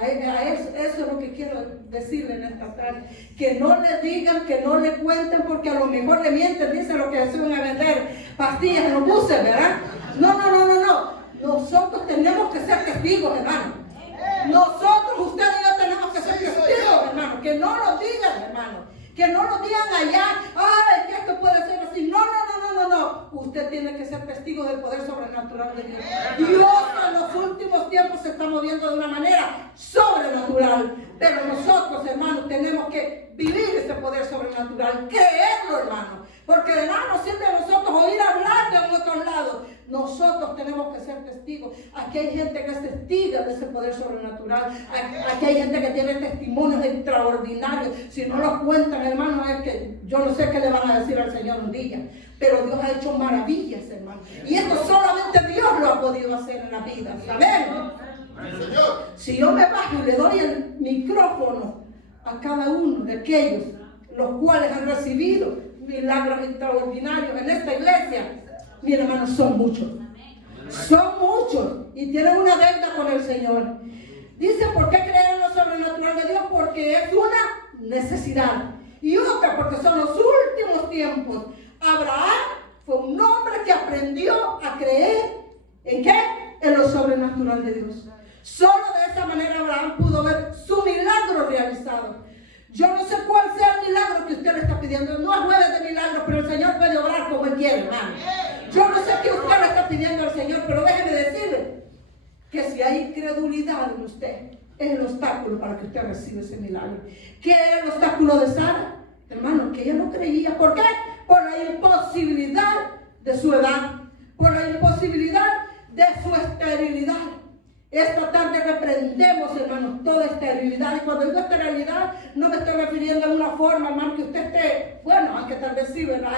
Eso es lo que quiero decirle en esta tarde. Que no le digan, que no le cuenten, porque a lo mejor le mienten, dicen lo que se van a vender pastillas en los buses, ¿verdad? No. Nosotros tenemos que ser testigos, hermano. Nosotros, usted y yo tenemos que ser testigos, hermano. Que no lo digan, hermano. Que no lo digan allá, ay, que esto puede ser así. No. Usted tiene que ser testigo del poder sobrenatural de Dios. Dios en los últimos tiempos se está moviendo de una manera sobrenatural. Pero nosotros, hermanos, tenemos que vivir ese poder sobrenatural, creerlo, hermano. Porque de nada nos sirve a nosotros oír hablar de otros lados, nosotros tenemos que ser testigos. Aquí hay gente que es testiga de ese poder sobrenatural. Aquí hay gente que tiene testimonios extraordinarios. Si no los cuentan, hermano, es que yo no sé qué le van a decir al Señor un día. Pero Dios ha hecho maravillas, hermano. Y esto solamente Dios lo ha podido hacer en la vida. ¿Saben? Si yo me bajo y le doy el micrófono a cada uno de aquellos los cuales han recibido milagros extraordinarios en esta iglesia, mis hermanos, son muchos. Son muchos y tienen una deuda con el Señor. Dice, ¿por qué creer en lo sobrenatural de Dios? Porque es una necesidad. Y otra, porque son los últimos tiempos. Abraham fue un hombre que aprendió a creer ¿en qué? En lo sobrenatural de Dios. Solo de esa manera Abraham pudo ver su milagro realizado. Yo no sé cuál sea el milagro que usted le está pidiendo. No es jueves de milagros, pero el Señor puede obrar como Él quiere, hermano. Yo no sé qué usted le está pidiendo al Señor, pero déjeme decirle que si hay incredulidad en usted, es el obstáculo para que usted reciba ese milagro. ¿Qué era el obstáculo de Sara? Hermano, que ella no creía. ¿Por qué? Por la imposibilidad de su edad, por la imposibilidad de su esterilidad. Esta tarde reprendemos, hermanos, toda esterilidad. Y cuando digo esterilidad, no me estoy refiriendo a una forma, hermano, que usted esté, bueno, aunque tal vez sí, ¿verdad?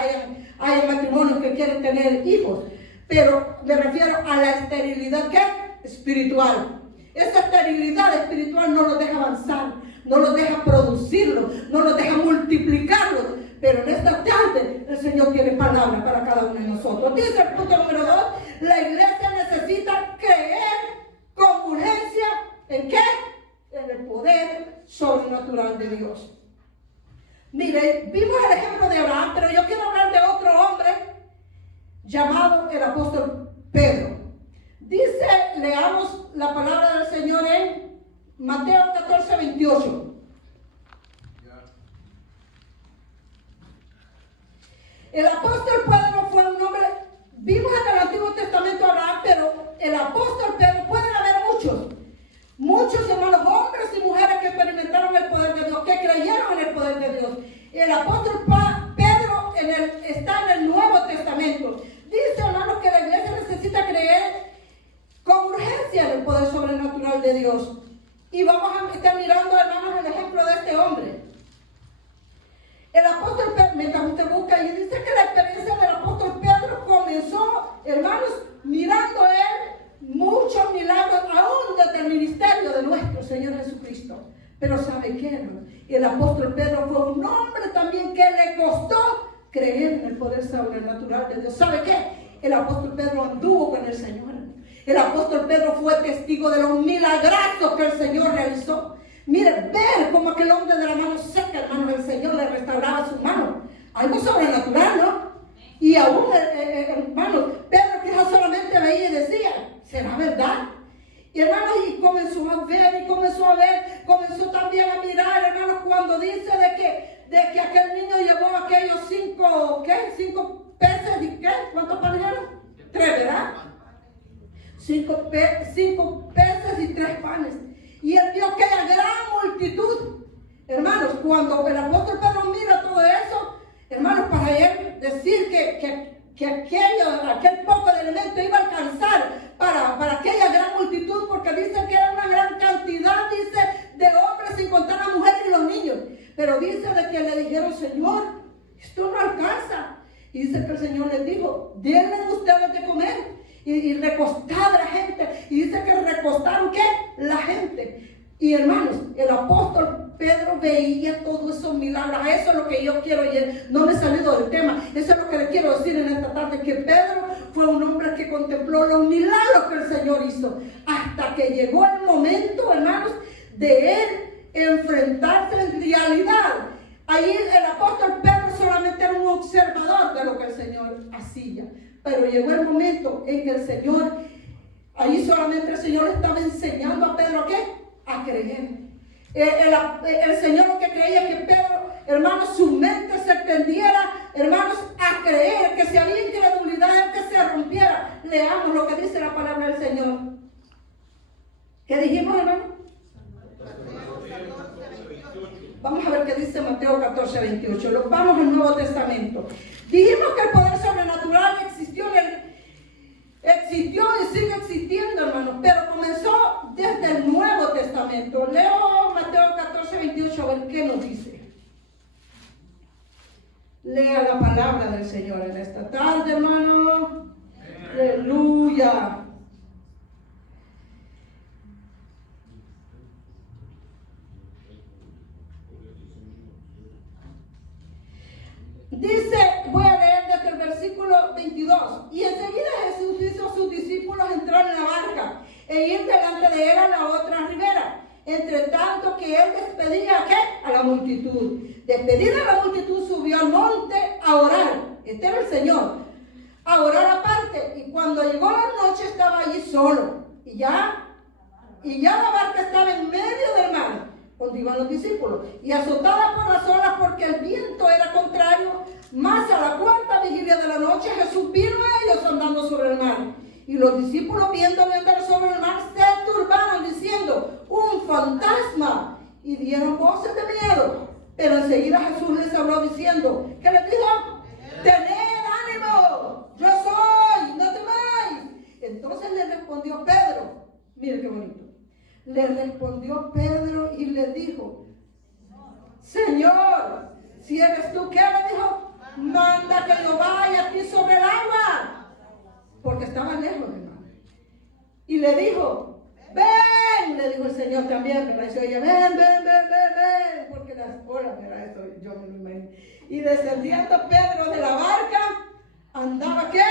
Hay matrimonios que quieren tener hijos, pero me refiero a la esterilidad, ¿qué? Espiritual. Esa esterilidad espiritual no nos deja avanzar, no nos deja producirlo, no nos deja multiplicarlo. Pero en esta tarde el Señor tiene palabra para cada uno de nosotros. Dice el punto número 2, la iglesia necesita creer con urgencia, ¿en qué? En el poder sobrenatural de Dios. Mire, vimos el ejemplo de Abraham, pero yo quiero hablar de otro hombre llamado el apóstol Pedro. Dice, leamos la palabra del Señor en Mateo 14, 28. El apóstol Pedro fue un hombre, vimos en el Antiguo Testamento a Abraham, pero el apóstol Pedro, pueden haber muchos hermanos, hombres y mujeres que experimentaron el poder de Dios, que creyeron en el poder de Dios. El apóstol Pedro está en el Nuevo Testamento. Dice, hermanos, que la iglesia necesita creer con urgencia en el poder sobrenatural de Dios. Y vamos a estar mirando, hermanos, el ejemplo de este hombre. El apóstol Pedro, mientras usted busca, y dice que la experiencia del apóstol Pedro comenzó, hermanos, mirando él muchos milagros aún desde el ministerio de nuestro Señor Jesucristo. Pero ¿sabe qué, hermano? El apóstol Pedro fue un hombre también que le costó creer en el poder sobrenatural de Dios. ¿Sabe qué? El apóstol Pedro anduvo con el Señor. El apóstol Pedro fue testigo de los milagrazos que el Señor realizó. Miren, ver como aquel hombre de la mano seca, hermano, el Señor le restauraba su mano. Algo sobrenatural, ¿no? Y aún, hermano, Pedro que solamente veía y decía, ¿será verdad? Y hermano, y comenzó a ver, comenzó también a mirar, hermano, cuando dice de que aquel niño llevó aquellos 5 peces, ¿y qué? ¿Cuántos panes eran? 3, ¿verdad? 5 peces y 3 panes. Y él vio aquella gran multitud. Hermanos, cuando el apóstol Pedro mira todo eso, hermanos, para él decir que aquel poco de alimento iba a alcanzar para aquella gran multitud, porque dice que era una gran cantidad, dice, de hombres sin contar a las mujeres y los niños. Pero dice de que le dijeron, Señor, esto no alcanza. Y dice que el Señor les dijo, denle ustedes de comer. Y recostar a la gente. Y dice que recostaron, ¿qué? La gente. Y hermanos, el apóstol Pedro veía todos esos milagros. Eso es lo que yo quiero, no me he salido del tema. Eso es lo que le quiero decir en esta tarde, que Pedro fue un hombre que contempló los milagros que el Señor hizo. Hasta que llegó el momento, hermanos, de él enfrentarse en realidad. Ahí el apóstol Pedro solamente era un observador de lo que el Señor hacía. Pero llegó el momento en que el Señor, ahí solamente el Señor estaba enseñando a Pedro, ¿a qué? A creer. El Señor lo que creía que Pedro, hermanos, su mente se extendiera, hermanos, a creer, que si había incredulidad, que se rompiera. Leamos lo que dice la palabra del Señor. ¿Qué dijimos, hermano? Vamos a ver qué dice Mateo 14, 28. Vamos al Nuevo Testamento. Dijimos que el poder sobrenatural existió existió y sigue existiendo, hermanos, pero comenzó desde el Nuevo Testamento. Leo Mateo 14, 28, a ver qué nos dice. Lea la palabra del Señor en esta tarde, hermano. Aleluya. Dice, voy a leer desde el versículo 22. Y enseguida Jesús hizo a sus discípulos entrar en la barca e ir delante de él a la otra ribera. Entre tanto que él despedía ¿a qué? A la multitud. Despedida a la multitud, subió al monte a orar. Este era el Señor. A orar aparte. Y cuando llegó la noche estaba allí solo. Y ya la barca estaba en medio del mar, continúan los discípulos, y azotada por las olas porque el viento era contrario. Mas a la cuarta vigilia de la noche Jesús vino a ellos andando sobre el mar. Y los discípulos, viéndole andar sobre el mar, se turbaron diciendo: un fantasma. Y dieron voces de miedo. Pero enseguida Jesús les habló diciendo, ¿qué les dijo? Tened ánimo, yo soy, no temáis. Entonces le respondió Pedro, mire qué bonito. Le respondió Pedro y le dijo: Señor, si eres tú, ¿qué le dijo? Manda que yo vaya aquí sobre el agua. Porque estaba lejos, hermano. Y le dijo: ven, le dijo el Señor también, ¿verdad? Y se oye, ven, porque las olas, ¿verdad? Eso yo me lo imagino. Y descendiendo Pedro de la barca, andaba, ¿qué?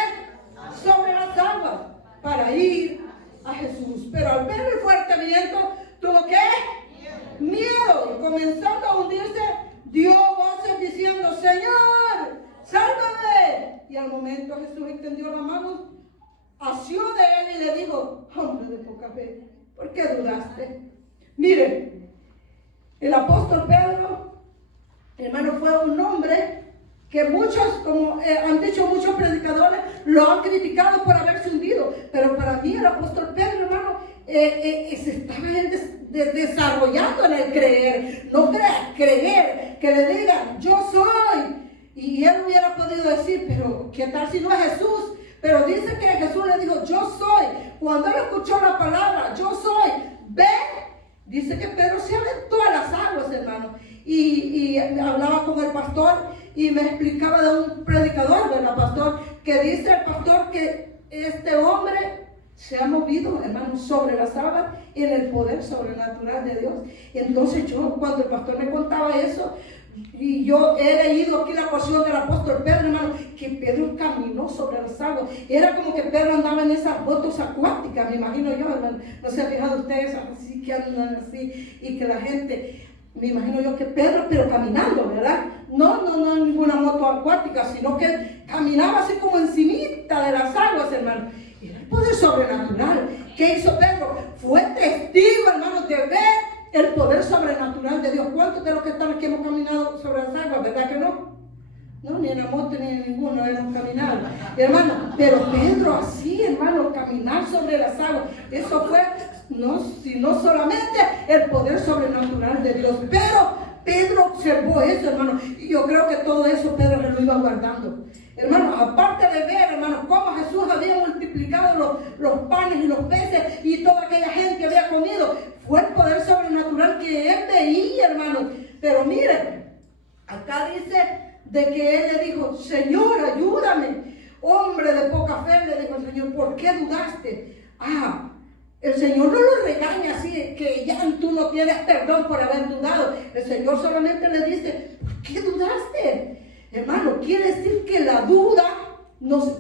Sobre las aguas, para ir a Jesús. Pero al ver el fuerte viento, tuvo, ¿qué? Miedo. Y comenzando a hundirse, dio voces diciendo: Señor, sálvame. Y al momento Jesús extendió la mano, asió de él y le dijo: hombre de poca fe, ¿por qué dudaste? Miren, el apóstol Pedro, hermano, fue un hombre que muchos, como han dicho muchos predicadores, lo han criticado por haberse hundido. Pero para mí el apóstol Pedro, hermano, se estaba desarrollando en el creer. No creer, que le digan: yo soy. Y él hubiera podido decir: pero ¿qué tal si no es Jesús? Pero dice que Jesús le dijo: yo soy. Cuando él escuchó la palabra, yo soy, ven, dice que Pedro se aventó a las aguas, hermano. Y hablaba con el pastor y me explicaba de un predicador, ¿verdad, pastor? Que dice el pastor que este hombre se ha movido, hermano, sobre las aguas en el poder sobrenatural de Dios. Y entonces yo, cuando el pastor me contaba eso, y yo he leído aquí la porción del apóstol Pedro, hermano, que Pedro caminó sobre las aguas. Era como que Pedro andaba en esas botas acuáticas, me imagino yo, hermano. No se han fijado ustedes así que andan así y que la gente, me imagino yo que Pedro, pero caminando, ¿verdad? No ninguna moto acuática, sino que él caminaba así como encimita de las aguas, hermano. Era el poder sobrenatural. ¿Qué hizo Pedro? Fue testigo, hermano, de ver el poder sobrenatural de Dios. ¿Cuántos de los que están aquí hemos caminado sobre las aguas? ¿Verdad que no? No, ni en la moto ni en ninguno hemos caminado, hermano. Pero Pedro así, hermano, caminar sobre las aguas, eso fue, no solamente el poder sobrenatural de Dios, pero Pedro observó eso, hermano. Y yo creo que todo eso Pedro se lo iba guardando. Hermano, aparte de ver, hermano, cómo Jesús había multiplicado los panes y los peces y toda aquella gente había comido, fue el poder sobrenatural que él veía, hermano. Pero miren, acá dice de que él le dijo: Señor, ayúdame. Hombre de poca fe, le dijo el Señor, ¿por qué dudaste? El Señor no lo regaña así, que ya tú no tienes perdón por haber dudado. El Señor solamente le dice: ¿por qué dudaste? Hermano, quiere decir que la duda,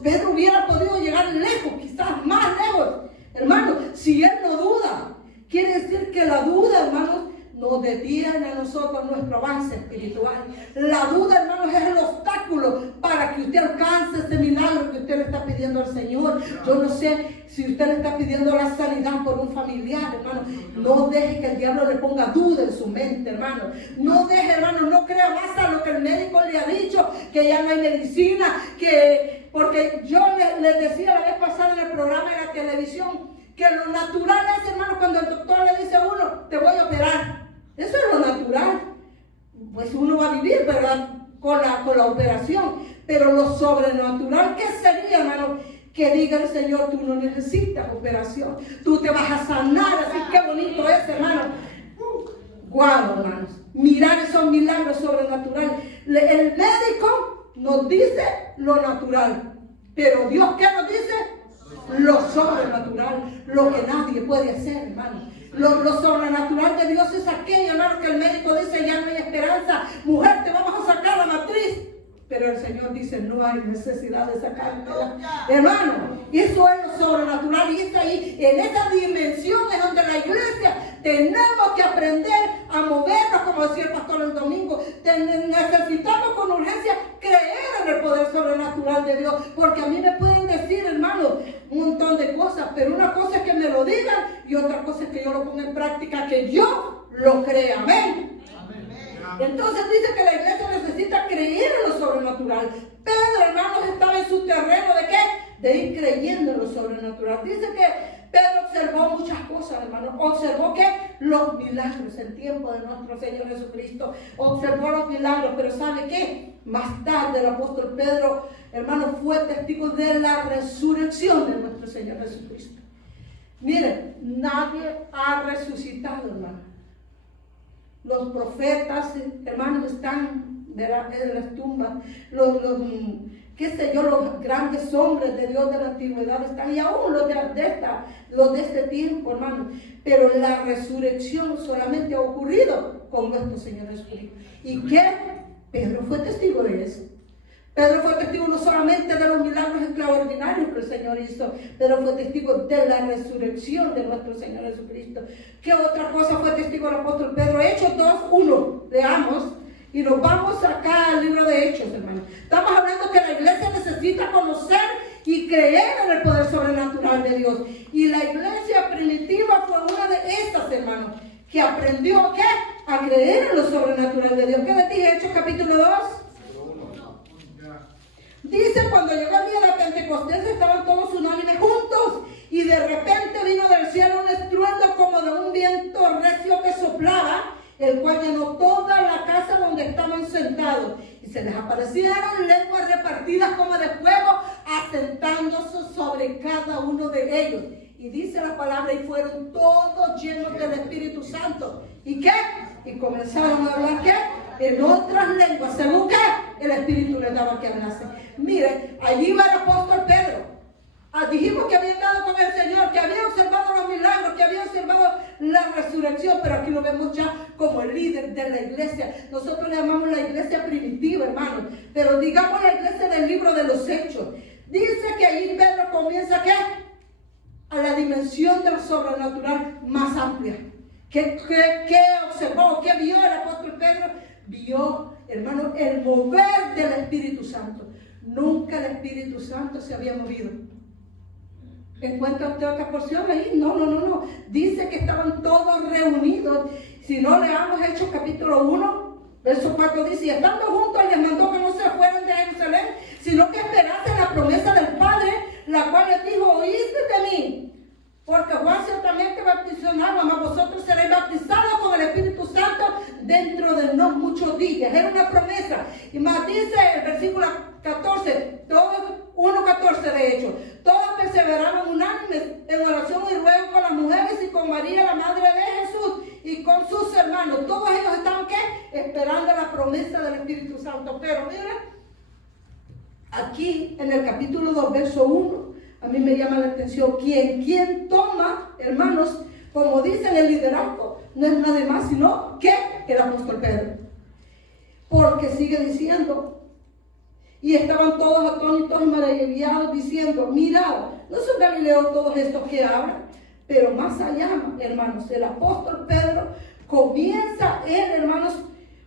Pedro hubiera podido llegar lejos, quizás más lejos. Hermano, si él no duda, quiere decir que la duda, hermano, nos detiene a nosotros nuestro avance espiritual. La duda, hermanos, es el obstáculo para que usted alcance ese milagro que usted le está pidiendo al Señor. Yo no sé si usted le está pidiendo la sanidad por un familiar, hermano. No deje que el diablo le ponga duda en su mente, hermano. No deje, hermano, no crea más a lo que el médico le ha dicho, que ya no hay medicina, porque yo les decía la vez pasada en el programa de la televisión, que lo natural es, hermano, cuando el doctor le dice a uno: te voy a operar. Eso es lo natural. Pues uno va a vivir, ¿verdad?, con la operación. Pero lo sobrenatural, ¿qué sería, hermano? que diga el Señor, tú no necesitas operación, tú te vas a sanar, así que bonito es, hermano. Guau, hermanos, mirar esos milagros sobrenaturales. El médico nos dice lo natural, pero Dios, ¿qué nos dice? Lo sobrenatural, lo que nadie puede hacer, hermano. Lo sobrenatural de Dios es aquello, hermano, que el médico dice, ya no hay esperanza, mujer, te vamos a sacar la matriz. Pero el Señor dice, no hay necesidad de sacártela. Hermano, eso es lo sobrenatural. Y es ahí, en esa dimensión es donde la iglesia tenemos que aprender a movernos, como decía el pastor el domingo. Necesitamos con urgencia creer en el poder sobrenatural de Dios. Porque a mí me pueden decir, hermano, un montón de cosas. Pero una cosa es que me lo digan y otra cosa es que yo lo ponga en práctica, que yo lo crea. Amén. Entonces dice que la iglesia necesita creer en lo sobrenatural. Pedro, hermanos, estaba en su terreno ¿de qué? De ir creyendo en lo sobrenatural. Dice que Pedro observó muchas cosas, hermanos. Observó que los milagros, el tiempo de nuestro Señor Jesucristo. Observó los milagros, pero ¿sabe qué? Más tarde el apóstol Pedro, hermano, fue testigo de la resurrección de nuestro Señor Jesucristo. Miren, nadie ha resucitado, hermano. Los profetas, hermanos, están en las tumbas. Los grandes hombres de Dios de la antigüedad están, y aún los de este tiempo, hermanos. Pero la resurrección solamente ha ocurrido con nuestro Señor Jesucristo. ¿Y qué? Pedro fue testigo de eso. Pedro fue testigo no solamente de los milagros extraordinarios que el Señor hizo, pero fue testigo de la resurrección de nuestro Señor Jesucristo. ¿Qué otra cosa fue testigo el apóstol Pedro? Hechos 2:1. Leamos y nos vamos acá al libro de Hechos, hermano. Estamos hablando que la iglesia necesita conocer y creer en el poder sobrenatural de Dios. Y la iglesia primitiva fue una de estas, hermanos, que aprendió ¿qué? A creer en lo sobrenatural de Dios. ¿Qué les dije? Hechos capítulo 2. Dice, cuando llegó el día de Pentecostés estaban todos unánimes juntos y de repente vino del cielo un estruendo como de un viento recio que soplaba, el cual llenó toda la casa donde estaban sentados. Y se les aparecieron lenguas repartidas como de fuego, asentándose sobre cada uno de ellos. Y dice la palabra, y fueron todos llenos del Espíritu Santo. ¿Y qué? Y comenzaron a hablar ¿qué? En otras lenguas, según que el Espíritu les daba que hablasen. Mire, allí va el apóstol Pedro. Dijimos que había andado con el Señor, que había observado los milagros, que había observado la resurrección, pero aquí lo vemos ya como el líder de la iglesia. Nosotros le llamamos la iglesia primitiva, hermanos, pero digamos la iglesia del libro de los Hechos. Dice que allí Pedro comienza ¿qué? A la dimensión de lo sobrenatural más amplia. ¿Qué observó? ¿Qué vio el apóstol Pedro? Vio, hermano, el mover del Espíritu Santo. Nunca el Espíritu Santo se había movido. ¿Encuentra usted otra porción ahí? No. Dice que estaban todos reunidos. Si no leamos Hechos capítulo 1, verso 4 dice, y estando juntos les mandó que no se fueran de Jerusalén, sino que esperasen la promesa del Padre, la cual les dijo, oíste de mí. Porque Juan ciertamente bautizó en agua, mas vosotros seréis bautizados con el Espíritu Santo dentro de no muchos días. Era una promesa. Y más dice el versículo 14, 1:14 de hecho, todos perseveraban unánimes en oración y ruego con las mujeres y con María, la madre de Jesús, y con sus hermanos. Todos ellos estaban ¿qué? Esperando la promesa del Espíritu Santo. Pero miren, aquí en el capítulo 2, verso 1, a mí me llama la atención, quien toma, hermanos, como dicen el liderazgo, no es nada más sino que el apóstol Pedro. Porque sigue diciendo, y estaban todos atónitos y maravillados diciendo, mirad, no son galileos todos estos que hablan. Pero más allá, hermanos, el apóstol Pedro comienza hermanos,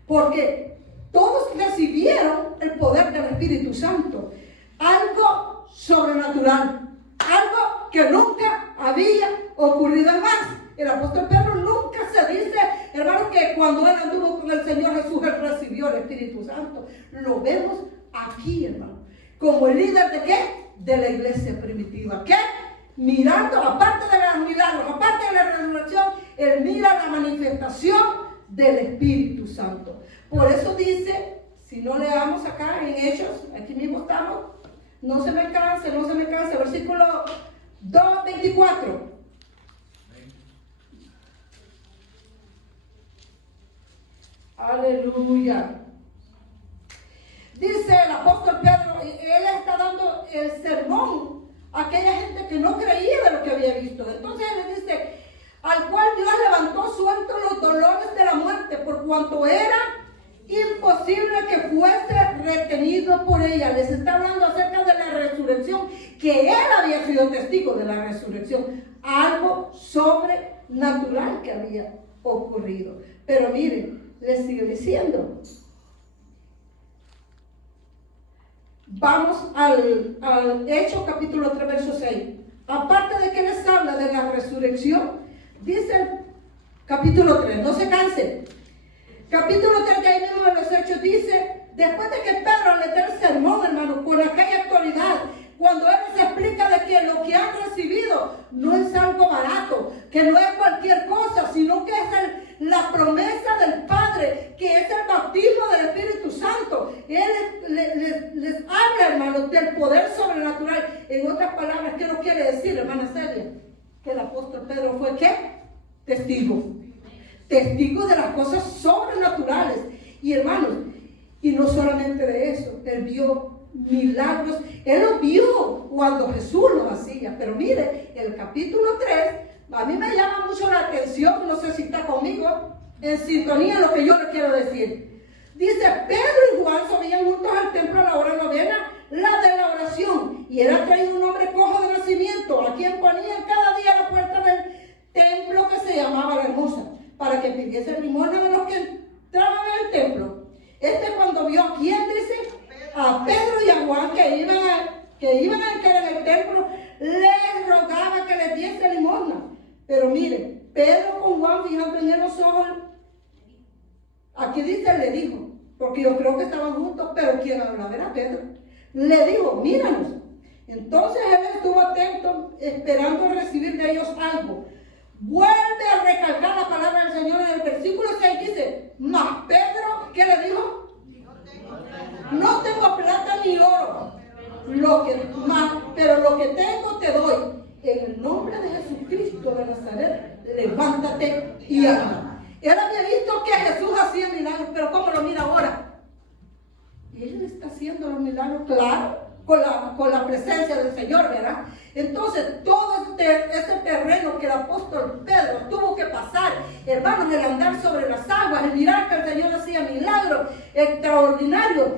porque todos recibieron el poder del Espíritu Santo. Algo sobrenatural, algo que nunca había ocurrido más. El apóstol Pedro nunca se dice, hermanos, que cuando él anduvo con el Señor Jesús, él recibió el Espíritu Santo. Lo vemos aquí, hermano, como el líder de ¿qué? De la iglesia primitiva. ¿Qué? Mirando, aparte de los milagros, aparte de la resurrección, él mira la manifestación del Espíritu Santo. Por eso dice, si no leamos acá en Hechos, aquí mismo estamos, No se me canse, no se me canse. Versículo 2:24. Aleluya. Dice el apóstol Pedro, él está dando el sermón a aquella gente que no creía de lo que había visto. Entonces él le dice, al cual Dios levantó suelto los dolores de la muerte, por cuanto era imposible que fuese retenido por ella. Les está hablando acerca de la resurrección, que él había sido testigo de la resurrección, algo sobrenatural que había ocurrido. Pero miren, les sigue diciendo, vamos al Hechos capítulo 3 verso 6. Aparte de que les habla de la resurrección, dice el capítulo 3, no se canse. Capítulo 3 de ahí mismo de los Hechos dice, después de que Pedro le da el sermón, hermano, con aquella autoridad, cuando él les explica de que lo que han recibido no es algo barato, que no es cualquier cosa, sino que es la promesa del Padre, que es el bautismo del Espíritu Santo. Él les habla, hermanos, del poder sobrenatural. En otras palabras, ¿qué nos quiere decir, hermana Celia? Que el apóstol Pedro fue, ¿qué? Testigo. Testigo de las cosas sobrenaturales. Y hermanos, y no solamente de eso, él vio milagros, él los vio cuando Jesús los hacía. Pero mire, el capítulo 3, a mí me llama mucho la atención, no sé si está conmigo, en sintonía lo que yo le quiero decir. Dice, Pedro y Juan subían juntos al templo a la hora novena, la de la oración, y era traído un hombre cojo de nacimiento, a quien ponían cada día a la puerta del templo que se llamaba La Hermosa, para que pidiese limosna de los que entraban en el templo. Cuando vio a quién, dice, a Pedro y a Juan que iban a entrar en el templo, les rogaba que les diese limosna. Pero mire, Pedro con Juan, fijando en él los ojos, aquí dice, le dijo, porque yo creo que estaban juntos, pero quien hablaba era Pedro. Le dijo, míranos. Entonces él estuvo atento, esperando recibir de ellos algo. Vuelve a recalcar la palabra del Señor en el versículo 6, dice, mas Pedro, ¿qué le dijo? No tengo plata ni oro, pero lo que tengo te doy. En el nombre de Jesucristo de Nazaret, levántate y anda. Él había visto que Jesús hacía milagros, pero ¿cómo lo mira ahora? Él está haciendo los milagros, claro, con la presencia del Señor, ¿verdad? Entonces, todo ese terreno que el apóstol Pedro tuvo que pasar, hermanos, el andar sobre las aguas, el mirar que el Señor hacía milagros extraordinarios,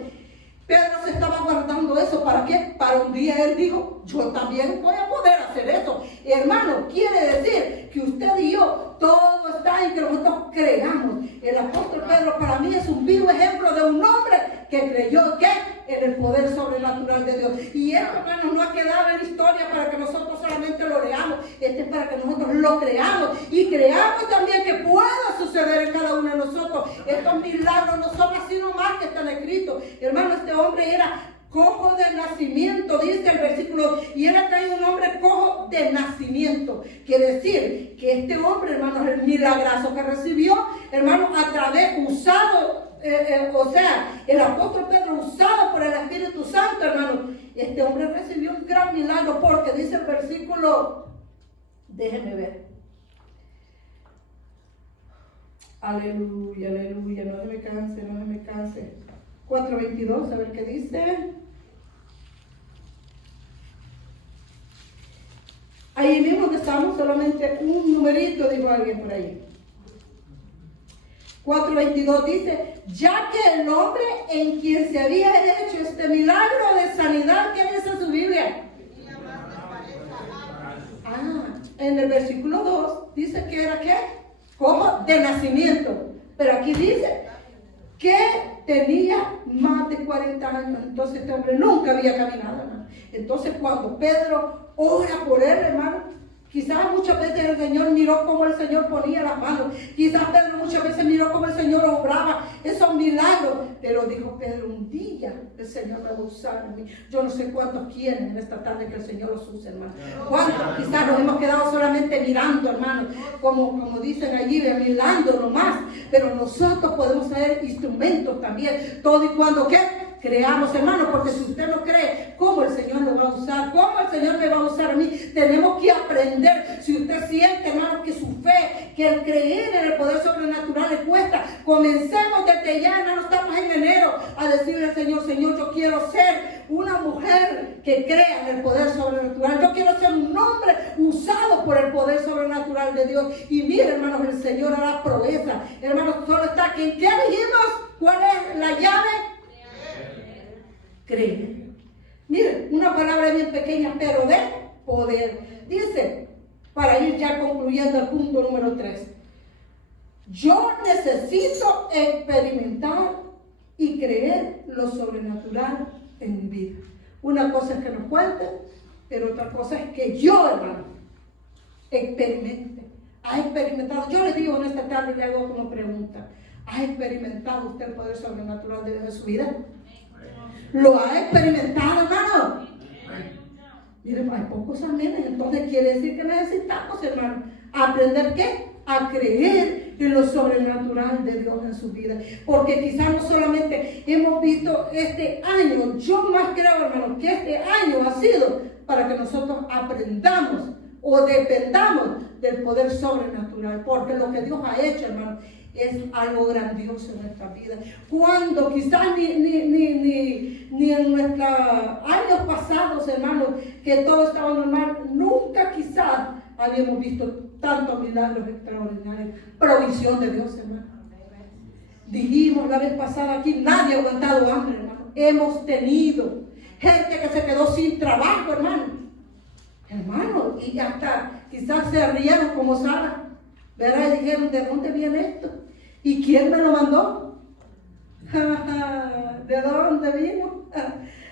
Pedro se estaba guardando eso. ¿Para qué? Para un día él dijo, yo también voy a poder hacer eso. Hermano, quiere decir que usted y yo, todo está en que nosotros creamos. El apóstol Pedro para mí es un vivo ejemplo de un hombre que creyó que en el poder sobrenatural de Dios. Y esto, hermanos, no ha quedado en la historia para que nosotros solamente lo leamos. Este es para que nosotros lo creamos y creamos también que pueda suceder en cada uno de nosotros. Estos milagros no son así nomás que están escritos. Hermano, este hombre era cojo de nacimiento, dice el versículo, y él ha traído un hombre cojo de nacimiento. Quiere decir que este hombre, hermanos, el milagroso que recibió, hermanos, a través, usado, el apóstol Pedro, usado por el Espíritu Santo, hermanos, este hombre recibió un gran milagro, porque dice el versículo, déjenme ver. Aleluya, aleluya, no se me canse. 4:22, a ver qué dice. Ahí mismo que estamos, solamente un numerito, dijo alguien por ahí. 4:22 dice, ya que el hombre en quien se había hecho este milagro de sanidad, ¿qué dice su Biblia? En el versículo 2 dice que era ¿qué? Cojo de nacimiento. Pero aquí dice que tenía más de 40 años. Entonces este hombre nunca había caminado, hermano. Entonces cuando Pedro ora por él, hermano, quizás muchas veces el Señor miró cómo el Señor ponía las manos. Quizás Pedro muchas veces miró cómo el Señor obraba esos milagros. Pero dijo Pedro, un día el Señor me va a usar a mí. Yo no sé cuántos quieren en esta tarde que el Señor los use, hermano. ¿Cuántos quizás nos hemos quedado solamente mirando, hermano? Como dicen allí, mirando nomás. Pero nosotros podemos ser instrumentos también. Todo y cuando, ¿qué? Creamos, hermano, porque si usted no cree, ¿cómo el Señor lo va a usar? ¿Cómo el Señor me va a usar a mí? Tenemos que aprender. Si usted siente, hermano, que su fe, que el creer en el poder sobrenatural le cuesta, comencemos desde ya, hermano, estamos en enero, a decirle al Señor, Señor, yo quiero ser una mujer que crea en el poder sobrenatural. Yo quiero ser un hombre usado por el poder sobrenatural de Dios. Y mire, hermanos, el Señor hará proeza. Hermanos, solo está aquí. ¿Qué dijimos? ¿Cuál es la llave? Cree. Mire, una palabra bien pequeña, pero de poder. Dice, para ir ya concluyendo el punto número 3. Yo necesito experimentar y creer lo sobrenatural en mi vida. Una cosa es que nos cuenten, pero otra cosa es que yo, hermano, experimente. ¿Ha experimentado? Yo le digo en esta tarde y le hago una pregunta. ¿Ha experimentado usted el poder sobrenatural de Dios en su vida? ¿Lo ha experimentado, hermano? Miren, hay pocos amenes, entonces quiere decir que necesitamos, hermano, aprender ¿qué? A creer en lo sobrenatural de Dios en su vida. Porque quizás no solamente hemos visto este año, yo más creo, hermano, que este año ha sido para que nosotros aprendamos o dependamos del poder sobrenatural. Porque lo que Dios ha hecho, hermano, es algo grandioso en nuestra vida. Cuando quizás ni en nuestros años pasados, hermanos, que todo estaba normal, nunca quizás habíamos visto tantos milagros extraordinarios. Provisión de Dios, hermano. Dijimos la vez pasada aquí, nadie ha aguantado hambre, hermano. Hemos tenido gente que se quedó sin trabajo, hermano. Hermano, y hasta quizás se rieron como Sara, ¿verdad? Y dijeron, ¿de dónde viene esto? ¿Y quién me lo mandó? ¿De dónde vino?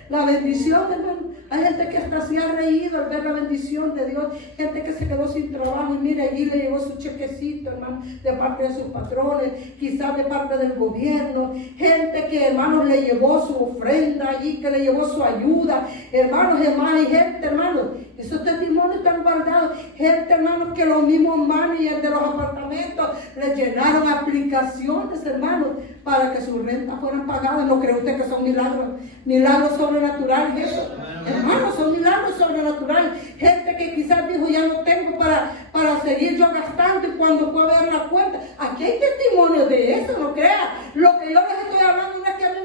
La bendición, hermano. Hay gente que hasta se ha reído al ver la bendición de Dios. Gente que se quedó sin trabajo y mire, allí le llegó su chequecito, hermano, de parte de sus patrones, quizás de parte del gobierno. Gente que, hermano, le llevó su ofrenda allí, que le llevó su ayuda. Hermanos, hermanos, y gente, hermanos, esos testimonios están guardados. Gente, hermanos, que los mismos managers de los apartamentos les llenaron aplicaciones, hermanos, para que sus rentas fueran pagadas. ¿No cree usted que son milagros sobrenaturales eso? Hermanos, son milagros sobrenaturales. Gente que quizás dijo, ya no tengo para seguir yo gastando, y cuando fue a ver la cuenta. Aquí hay testimonios de eso, no crea. Lo que yo les estoy hablando no es que a mí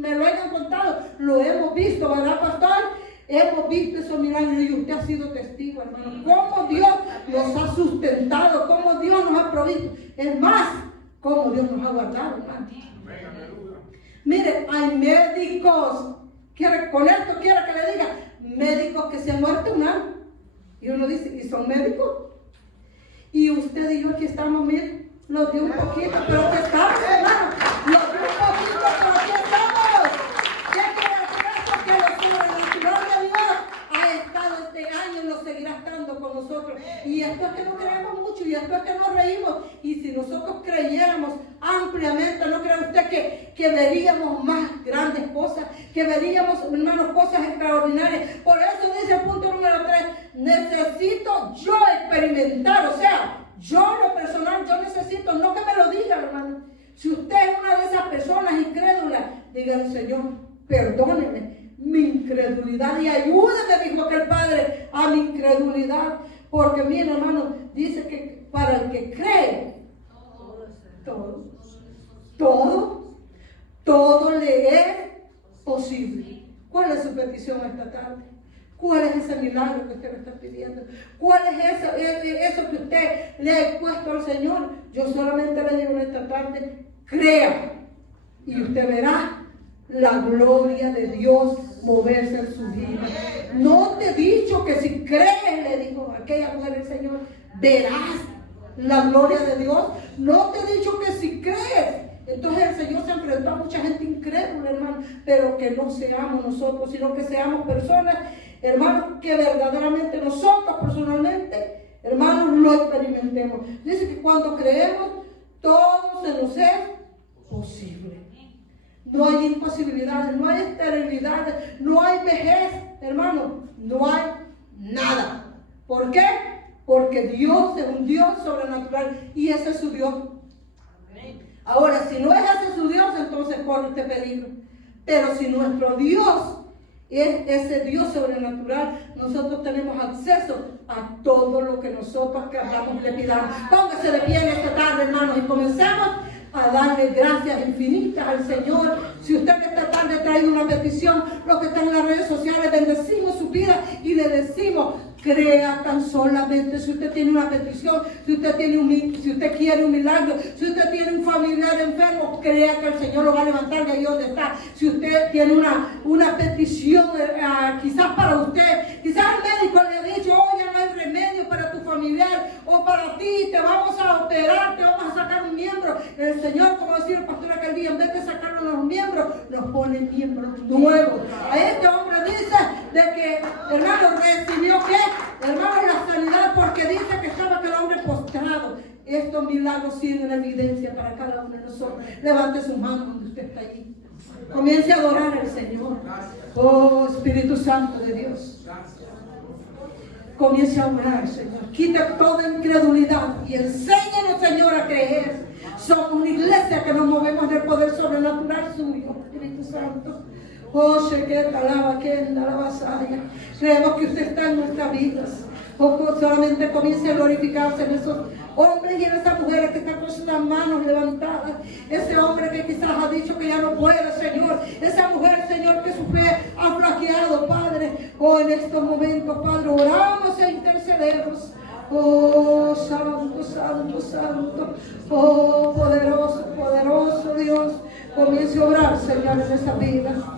me lo hayan contado. Lo hemos visto, ¿verdad, pastor? Hemos visto esos milagros y usted ha sido testigo, hermano. Cómo Dios nos ha sustentado, cómo Dios nos ha provisto. Es más, cómo Dios nos ha guardado, hermano. Mire, hay médicos. Con esto quiero que le diga, médicos que se han muerto un año. Y uno dice, ¿y son médicos? Y usted y yo aquí estamos, mire, los dio un poquito, pero que estamos, hermano. Los dio un poquito, pero aquí estamos. ¿Qué quiere decir eso? Que lo sobrenatural de Dios ha estado este año y lo seguirá estando con nosotros. Y esto es que no creemos mucho, y esto es que nos reímos. Y si nosotros creyéramos ampliamente, ¿no cree usted que veríamos más grandes cosas? Que veríamos, hermanos, cosas extraordinarias. Por eso dice el punto número 3, necesito yo experimentar, o sea, yo lo personal, yo necesito, no que me lo diga, hermano. Si usted es una de esas personas incrédulas, dígale, Señor, perdóneme mi incredulidad y ayúdeme, dijo aquel Padre, a mi incredulidad. Porque mire, hermano, dice que para el que cree, todo le es posible. ¿Cuál es su petición esta tarde? ¿Cuál es ese milagro que usted me está pidiendo? ¿Cuál es eso que usted le ha puesto al Señor? Yo solamente le digo esta tarde, crea, y usted verá la gloria de Dios moverse en su vida. No te he dicho que si crees, le dijo aquella mujer el Señor, verás la gloria de Dios. No te he dicho que si crees. Entonces el Señor se enfrentó a mucha gente incrédula, hermano, pero que no seamos nosotros, sino que seamos personas, hermanos, que verdaderamente nosotros personalmente, hermanos, lo experimentemos. Dice que cuando creemos, todo se nos es posible. No hay imposibilidades, no hay esterilidades, no hay vejez, hermano, no hay nada. ¿Por qué? Porque Dios es un Dios sobrenatural y ese es su Dios. Ahora, si no es ese su Dios, entonces corre este peligro. Pero si nuestro Dios es ese Dios sobrenatural, nosotros tenemos acceso a todo lo que nosotros queramos le pidamos. Póngase de pie en esta tarde, hermanos, y comencemos a darle gracias infinitas al Señor. Si usted esta tarde trae una petición, los que están en las redes sociales, bendecimos su vida y le decimos: crea tan solamente. Si usted tiene una petición, si usted quiere un milagro, si usted tiene un familiar enfermo, crea que el Señor lo va a levantar de ahí donde está. Si usted tiene una petición, quizás para usted, quizás el médico le ha dicho: oye, no hay remedio para tu familiar o para ti, te vamos a operar, te vamos a sacar un miembro. El Señor, como decía el pastor aquel día, en vez de sacarnos los miembros, nos pone miembros nuevos. A este hombre dice de que, hermano, recibió ¿qué? Hermano, la sanidad, porque dice que estaba aquel hombre postrado. Estos milagros sirven de evidencia para cada uno de nosotros. Levante su mano donde usted está allí. Comience a adorar al Señor. Oh, Espíritu Santo de Dios. Comience a orar, Señor. Quita toda incredulidad y enséñanos, Señor, a creer. Somos una iglesia que nos movemos del poder sobrenatural suyo, Espíritu Santo. Oh, Shequeta, alaba, Kenda, alaba, Saya. Creemos que usted está en nuestras vidas. Oh, solamente comience a glorificarse en esos hombres y en esas mujeres que están con sus manos levantadas. Ese hombre que quizás ha dicho que ya no puede, Señor. Esa mujer, Señor, que su fe ha flaqueado, Padre. Oh, en estos momentos, Padre, oramos e intercedemos. Oh, santo, santo, santo. Oh, poderoso, poderoso Dios. Comience a orar, Señor, en esa vida.